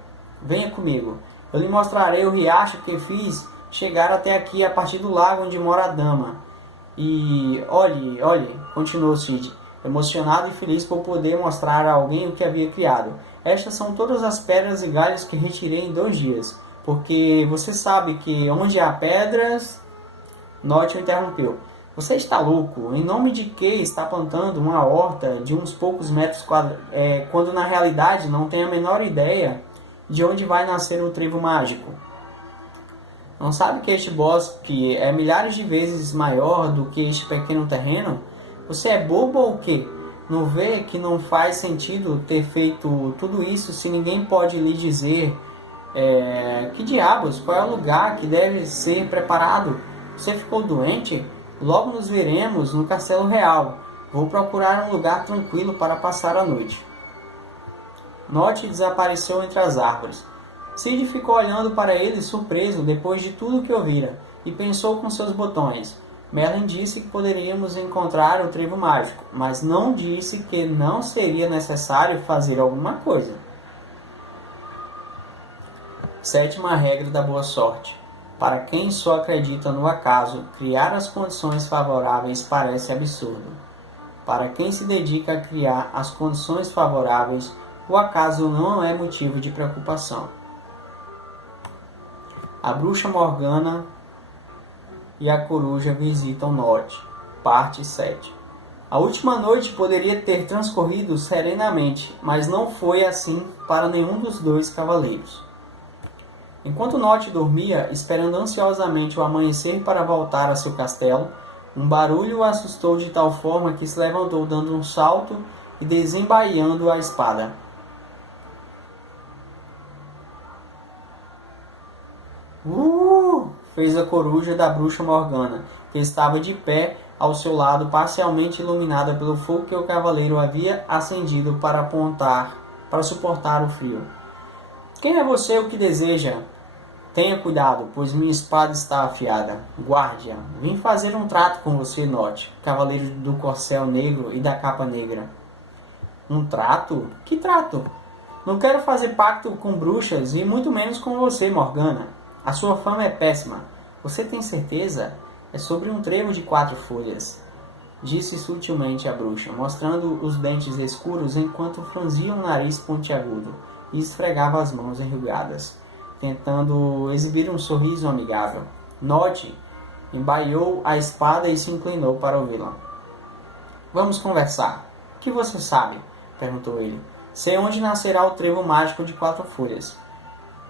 Venha comigo. Eu lhe mostrarei o riacho que fiz chegar até aqui a partir do lago onde mora a dama. E olhe, continuou Cid, emocionado e feliz por poder mostrar a alguém o que havia criado. Estas são todas as pedras e galhos que retirei em 2 dias, porque você sabe que onde há pedras... Nott o interrompeu. Você está louco? Em nome de que está plantando uma horta de uns poucos metros quadrados, quando na realidade não tem a menor ideia de onde vai nascer o trevo mágico? Não sabe que este bosque é milhares de vezes maior do que este pequeno terreno? Você é bobo ou quê? Não vê que não faz sentido ter feito tudo isso se ninguém pode lhe dizer que diabos, qual é o lugar que deve ser preparado? Você ficou doente? Logo nos veremos no Castelo Real. Vou procurar um lugar tranquilo para passar a noite. Nott desapareceu entre as árvores. Cid ficou olhando para ele surpreso depois de tudo que ouvira, e pensou com seus botões. Merlin disse que poderíamos encontrar o trevo mágico, mas não disse que não seria necessário fazer alguma coisa. Sétima regra da boa sorte. Para quem só acredita no acaso, criar as condições favoráveis parece absurdo. Para quem se dedica a criar as condições favoráveis, o acaso não é motivo de preocupação. A bruxa Morgana e a coruja visitam Nott. Parte 7. A última noite poderia ter transcorrido serenamente, mas não foi assim para nenhum dos 2 cavaleiros. Enquanto Nott dormia, esperando ansiosamente o amanhecer para voltar a seu castelo, um barulho o assustou de tal forma que se levantou dando um salto e desembaiando a espada. Fez a coruja da bruxa Morgana, que estava de pé ao seu lado, parcialmente iluminada pelo fogo que o cavaleiro havia acendido para suportar o frio. Quem é você o que deseja? Tenha cuidado, pois minha espada está afiada. Guarde-a. Vim fazer um trato com você, Nott, cavaleiro do corcel negro e da capa negra. Um trato? Que trato? Não quero fazer pacto com bruxas e muito menos com você, Morgana. A sua fama é péssima. Você tem certeza? É sobre um trevo de 4 folhas. disse sutilmente a bruxa, mostrando os dentes escuros enquanto franzia o nariz pontiagudo e esfregava as mãos enrugadas, tentando exibir um sorriso amigável. Note, embaiou a espada e se inclinou para ouvi-la. Vamos conversar. O que você sabe? Perguntou ele. Sei onde nascerá o trevo mágico de 4 folhas.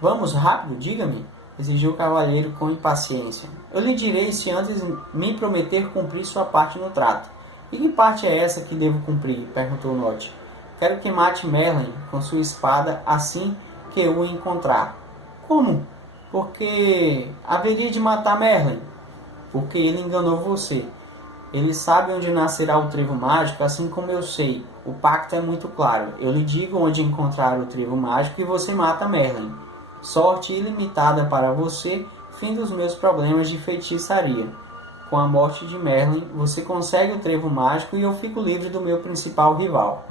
Vamos, rápido, diga-me, exigiu o cavalheiro com impaciência. Eu lhe direi se antes me prometer cumprir sua parte no trato. E que parte é essa que devo cumprir? Perguntou Note. Quero que mate Merlin com sua espada assim que o encontrar. Como? Porque haveria de matar Merlin? Porque ele enganou você. Ele sabe onde nascerá o trevo mágico, assim como eu sei. O pacto é muito claro. Eu lhe digo onde encontrar o trevo mágico e você mata Merlin. Sorte ilimitada para você, fim dos meus problemas de feitiçaria. Com a morte de Merlin, você consegue o trevo mágico e eu fico livre do meu principal rival.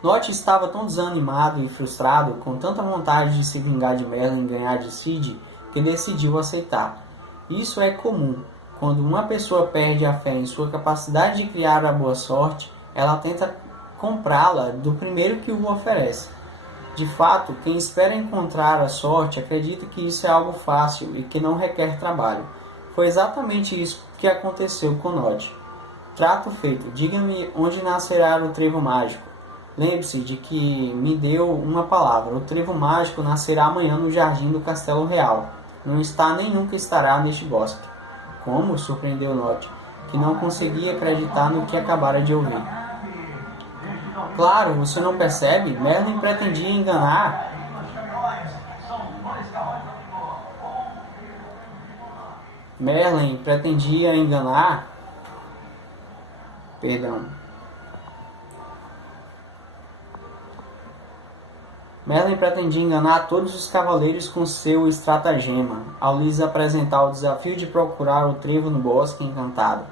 Note estava tão desanimado e frustrado, com tanta vontade de se vingar de Merlin e ganhar de Cid, que decidiu aceitar. Isso é comum. Quando uma pessoa perde a fé em sua capacidade de criar a boa sorte, ela tenta comprá-la do primeiro que o oferece. De fato, quem espera encontrar a sorte acredita que isso é algo fácil e que não requer trabalho. Foi exatamente isso que aconteceu com Nod. Trato feito. Diga-me onde nascerá o trevo mágico. Lembre-se de que me deu uma palavra. O trevo mágico nascerá amanhã no jardim do Castelo Real. Não está nem nunca estará neste bosque. Como? Surpreendeu Nod, que não conseguia acreditar no que acabara de ouvir. Claro, você não percebe? Merlin pretendia enganar. Merlin pretendia enganar. Merlin pretendia enganar todos os cavaleiros com seu estratagema, ao lhes apresentar o desafio de procurar o trevo no bosque encantado.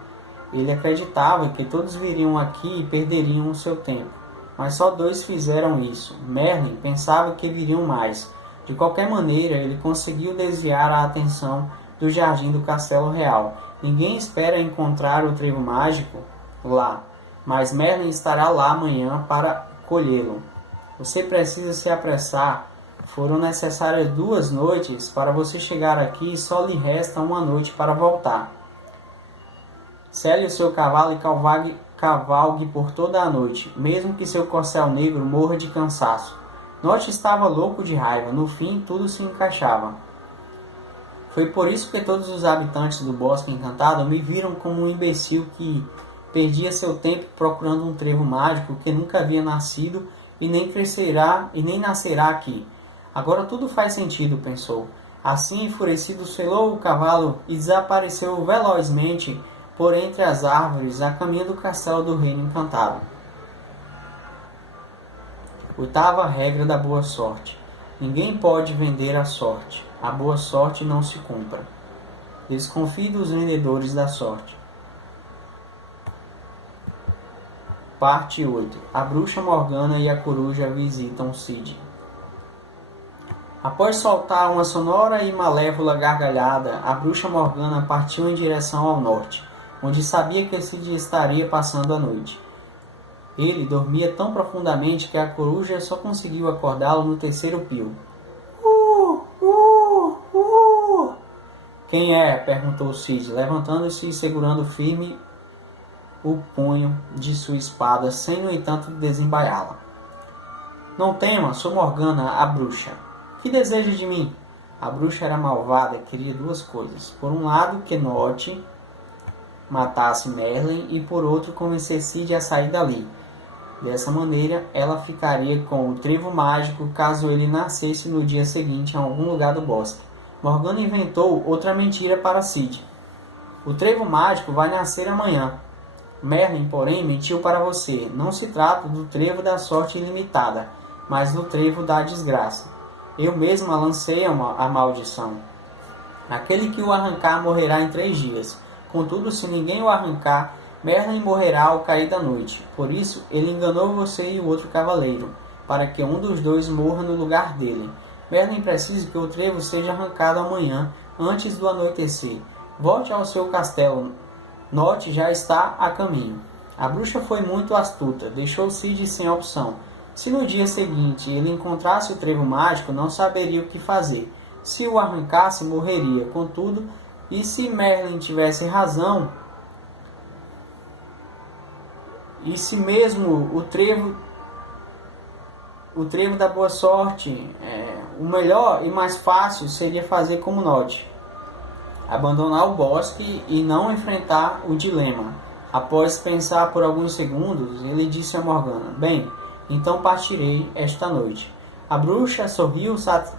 Ele acreditava que todos viriam aqui e perderiam o seu tempo. Mas só 2 fizeram isso. Merlin pensava que viriam mais. De qualquer maneira, ele conseguiu desviar a atenção do jardim do Castelo Real. Ninguém espera encontrar o trevo mágico lá, mas Merlin estará lá amanhã para colhê-lo. Você precisa se apressar. Foram necessárias 2 noites para você chegar aqui e só lhe resta 1 noite para voltar. Sele o seu cavalo e cavalgue por toda a noite, mesmo que seu corcel negro morra de cansaço. Note estava louco de raiva. No fim, tudo se encaixava. Foi por isso que todos os habitantes do Bosque Encantado me viram como um imbecil que perdia seu tempo procurando um trevo mágico que nunca havia nascido e nem crescerá e nem nascerá aqui. Agora tudo faz sentido, pensou. Assim, enfurecido, selou o cavalo e desapareceu velozmente por entre as árvores a caminho do castelo do Reino Encantado. 8ª regra da boa sorte. Ninguém pode vender a sorte. A boa sorte não se compra. Desconfie dos vendedores da sorte. Parte 8. A bruxa Morgana e a coruja visitam Cid. Após soltar uma sonora e malévola gargalhada, a bruxa Morgana partiu em direção ao norte, onde sabia que Cid estaria passando a noite. Ele dormia tão profundamente que a coruja só conseguiu acordá-lo no 3º pio. Quem é? Perguntou Cid, levantando-se e segurando firme o punho de sua espada, sem, no entanto, desembaiá-la. Não tema, sou Morgana, a bruxa. Que deseja de mim? A bruxa era malvada e queria 2 coisas. Por um lado, que Note matasse Merlin e, por outro, convencer Cid a sair dali. Dessa maneira, ela ficaria com o trevo mágico caso ele nascesse no dia seguinte em algum lugar do bosque. Morgana inventou outra mentira para Cid. O trevo mágico vai nascer amanhã. Merlin, porém, mentiu para você. Não se trata do trevo da sorte ilimitada, mas do trevo da desgraça. Eu mesma lancei a maldição. Aquele que o arrancar morrerá em 3 dias. Contudo, se ninguém o arrancar, Merlin morrerá ao cair da noite. Por isso, ele enganou você e o outro cavaleiro, para que um dos 2 morra no lugar dele. Merlin precisa que o trevo seja arrancado amanhã, antes do anoitecer. Volte ao seu castelo. Note já está a caminho. A bruxa foi muito astuta, deixou Cid sem opção. Se no dia seguinte ele encontrasse o trevo mágico, não saberia o que fazer. Se o arrancasse, morreria. Contudo, e se Merlin tivesse razão, e se mesmo o trevo da boa sorte, o melhor e mais fácil seria fazer como Note, abandonar o bosque e não enfrentar o dilema. Após pensar por alguns segundos, ele disse a Morgana: bem, então partirei esta noite. A bruxa sorriu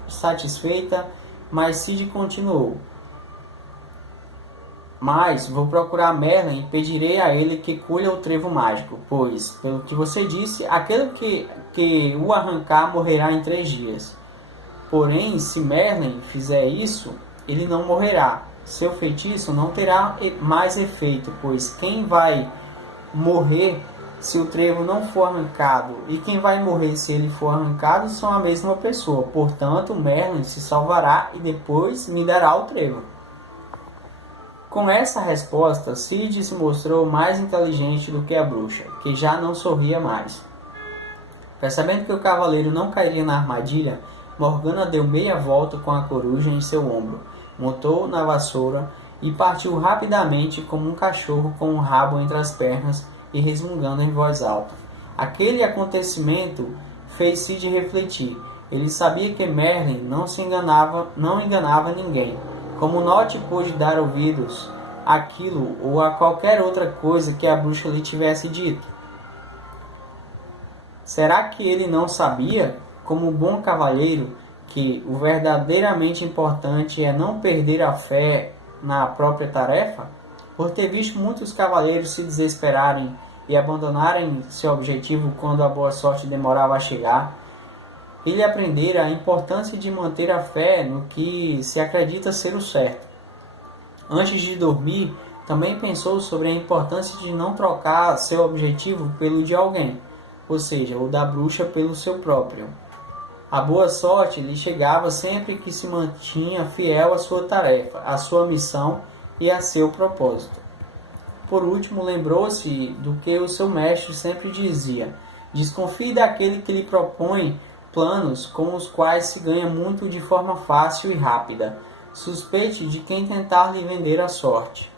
satisfeita, mas Cid continuou: mas vou procurar Merlin e pedirei a ele que colha o trevo mágico, pois, pelo que você disse, aquele que o arrancar morrerá em 3 dias. Porém, se Merlin fizer isso, ele não morrerá. Seu feitiço não terá mais efeito, pois quem vai morrer se o trevo não for arrancado e quem vai morrer se ele for arrancado são a mesma pessoa. Portanto, Merlin se salvará e depois me dará o trevo. Com essa resposta, Cid se mostrou mais inteligente do que a bruxa, que já não sorria mais. Percebendo que o cavaleiro não cairia na armadilha, Morgana deu meia volta com a coruja em seu ombro, montou na vassoura e partiu rapidamente como um cachorro com o rabo entre as pernas e resmungando em voz alta. Aquele acontecimento fez Cid refletir. Ele sabia que Merlin não enganava ninguém. Como Note pôde dar ouvidos àquilo ou a qualquer outra coisa que a bruxa lhe tivesse dito? Será que ele não sabia, como um bom cavalheiro, que o verdadeiramente importante é não perder a fé na própria tarefa? Por ter visto muitos cavaleiros se desesperarem e abandonarem seu objetivo quando a boa sorte demorava a chegar, ele aprendera a importância de manter a fé no que se acredita ser o certo. Antes de dormir, também pensou sobre a importância de não trocar seu objetivo pelo de alguém, ou seja, o da bruxa pelo seu próprio. A boa sorte lhe chegava sempre que se mantinha fiel à sua tarefa, à sua missão e a seu propósito. Por último, lembrou-se do que o seu mestre sempre dizia: desconfie daquele que lhe propõe planos com os quais se ganha muito de forma fácil e rápida. Suspeite de quem tentar lhe vender a sorte.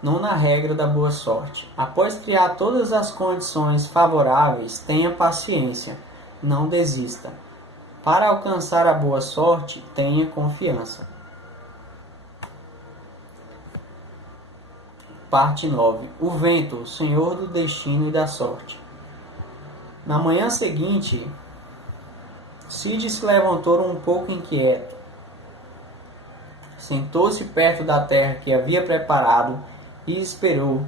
Nona regra da boa sorte. Após criar todas as condições favoráveis, tenha paciência, não desista. Para alcançar a boa sorte, tenha confiança. Parte 9. O vento, o senhor do destino e da sorte. Na manhã seguinte, Cid se levantou um pouco inquieto. Sentou-se perto da terra que havia preparado e esperou.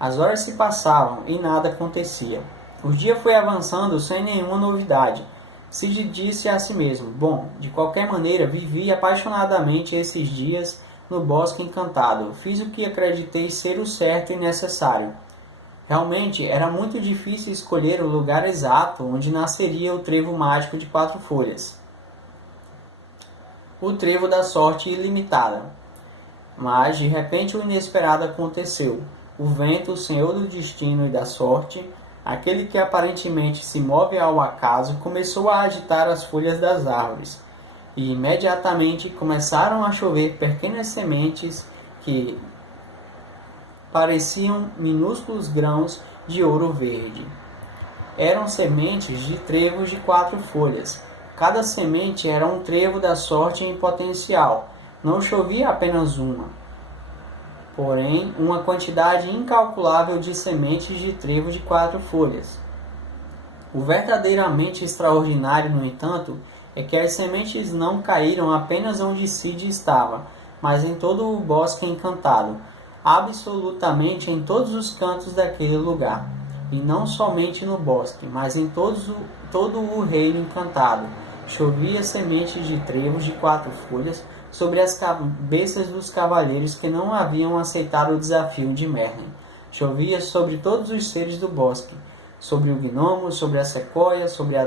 As horas se passavam e nada acontecia. O dia foi avançando sem nenhuma novidade. Cid disse a si mesmo: bom, de qualquer maneira, vivi apaixonadamente esses dias no Bosque Encantado. Fiz o que acreditei ser o certo e necessário. Realmente, era muito difícil escolher o lugar exato onde nasceria o trevo mágico de 4 folhas. O trevo da sorte ilimitada. Mas, de repente, o inesperado aconteceu. O vento, o senhor do destino e da sorte, aquele que aparentemente se move ao acaso, começou a agitar as folhas das árvores. E imediatamente começaram a chover pequenas sementes que pareciam minúsculos grãos de ouro verde. Eram sementes de trevos de 4 folhas. Cada semente era um trevo da sorte em potencial. Não chovia apenas uma, porém uma quantidade incalculável de sementes de trevo de 4 folhas. O verdadeiramente extraordinário, no entanto, é que as sementes não caíram apenas onde Cid estava, mas em todo o Bosque Encantado, absolutamente em todos os cantos daquele lugar, e não somente no bosque, mas em todo o reino encantado. Chovia sementes de trevos de 4 folhas sobre as cabeças dos cavaleiros que não haviam aceitado o desafio de Merlin. Chovia sobre todos os seres do bosque, sobre o gnomo, sobre a sequoia, sobre a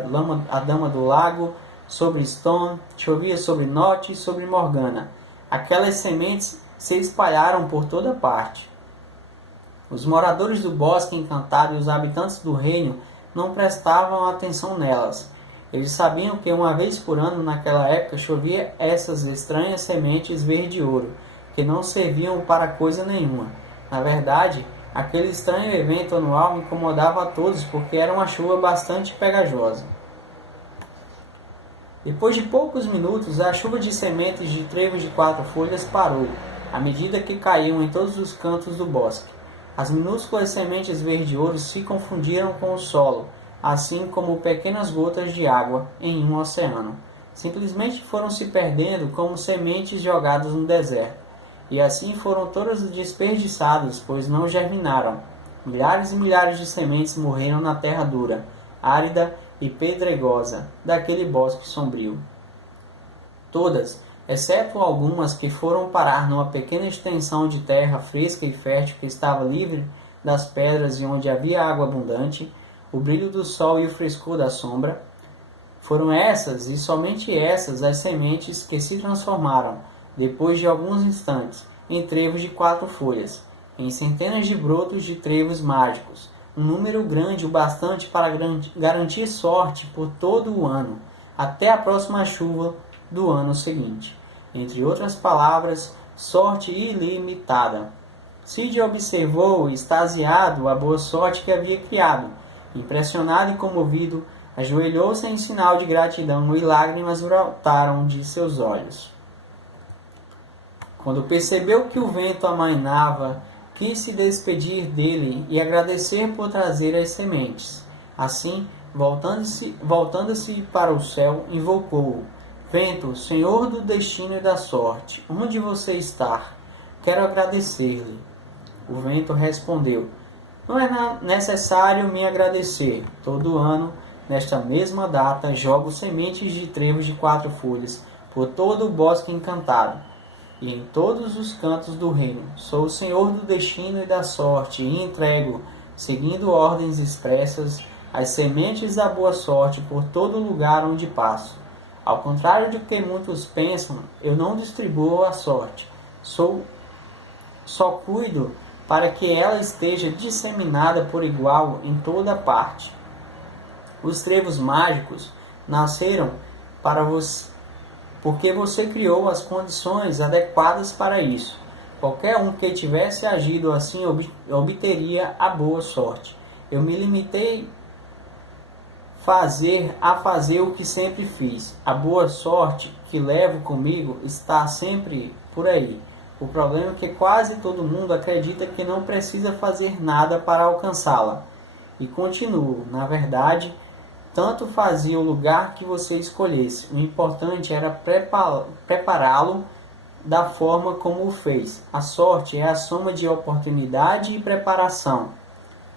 dama do lago, sobre Stone, chovia sobre Note e sobre Morgana. Aquelas sementes se espalharam por toda parte. Os moradores do Bosque Encantado e os habitantes do reino não prestavam atenção nelas. Eles sabiam que uma vez por ano naquela época chovia essas estranhas sementes verde-ouro, que não serviam para coisa nenhuma. Na verdade, aquele estranho evento anual incomodava a todos porque era uma chuva bastante pegajosa. Depois de poucos minutos, a chuva de sementes de trevos de 4 folhas parou, à medida que caíam em todos os cantos do bosque. As minúsculas sementes verde-ouro se confundiram com o solo, assim como pequenas gotas de água em um oceano. Simplesmente foram se perdendo como sementes jogadas no deserto. E assim foram todas desperdiçadas, pois não germinaram. Milhares e milhares de sementes morreram na terra dura, árida e pedregosa daquele bosque sombrio. Todas, exceto algumas que foram parar numa pequena extensão de terra fresca e fértil que estava livre das pedras e onde havia água abundante, o brilho do sol e o frescor da sombra, foram essas e somente essas as sementes que se transformaram, depois de alguns instantes, em trevos de 4 folhas, em centenas de brotos de trevos mágicos, um número grande o bastante para garantir sorte por todo o ano, até a próxima chuva do ano seguinte. Entre outras palavras, sorte ilimitada. Cid observou, extasiado, a boa sorte que havia criado. Impressionado e comovido, ajoelhou-se em sinal de gratidão e lágrimas brotaram de seus olhos. Quando percebeu que o vento amainava, quis se despedir dele e agradecer por trazer as sementes. Assim, voltando-se para o céu, invocou-o. Vento, Senhor do destino e da sorte, onde você está? Quero agradecer-lhe. O vento respondeu: não é necessário me agradecer. Todo ano, nesta mesma data, jogo sementes de trevos de 4 folhas por todo o bosque encantado e em todos os cantos do reino. Sou o Senhor do destino e da sorte e entrego, seguindo ordens expressas, as sementes da boa sorte por todo lugar onde passo. Ao contrário do que muitos pensam, eu não distribuo a sorte. Só cuido para que ela esteja disseminada por igual em toda parte. Os trevos mágicos nasceram para você, porque você criou as condições adequadas para isso. Qualquer um que tivesse agido assim obteria a boa sorte. Eu me limitei a fazer o que sempre fiz. A boa sorte que levo comigo está sempre por aí. O problema é que quase todo mundo acredita que não precisa fazer nada para alcançá-la. E continuo, na verdade, tanto fazia o lugar que você escolhesse. O importante era prepará-lo da forma como o fez. A sorte é a soma de oportunidade e preparação,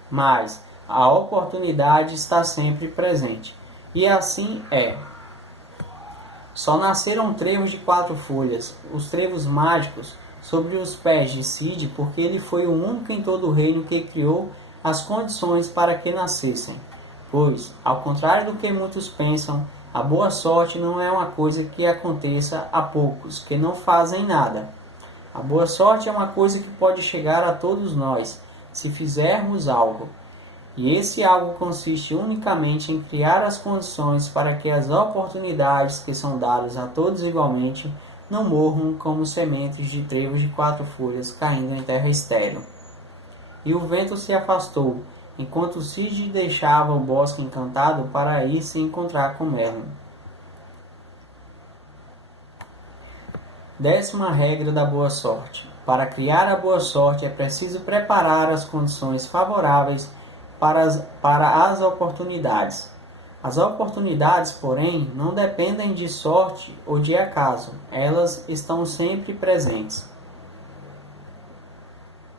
mas a oportunidade está sempre presente. E assim é. Só nasceram trevos de 4 folhas, os trevos mágicos, sobre os pés de Cid, porque ele foi o único em todo o reino que criou as condições para que nascessem. Pois, ao contrário do que muitos pensam, a boa sorte não é uma coisa que aconteça a poucos, que não fazem nada. A boa sorte é uma coisa que pode chegar a todos nós, se fizermos algo. E esse algo consiste unicamente em criar as condições para que as oportunidades que são dadas a todos igualmente não morram como sementes de trevos de 4 folhas caindo em terra estéril. E o vento se afastou, enquanto Cid deixava o bosque encantado para ir se encontrar com Merlin. 10ª regra da boa sorte. Para criar a boa sorte é preciso preparar as condições favoráveis para as oportunidades. As oportunidades, porém, não dependem de sorte ou de acaso, elas estão sempre presentes.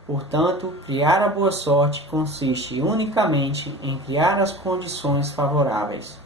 Portanto, criar a boa sorte consiste unicamente em criar as condições favoráveis.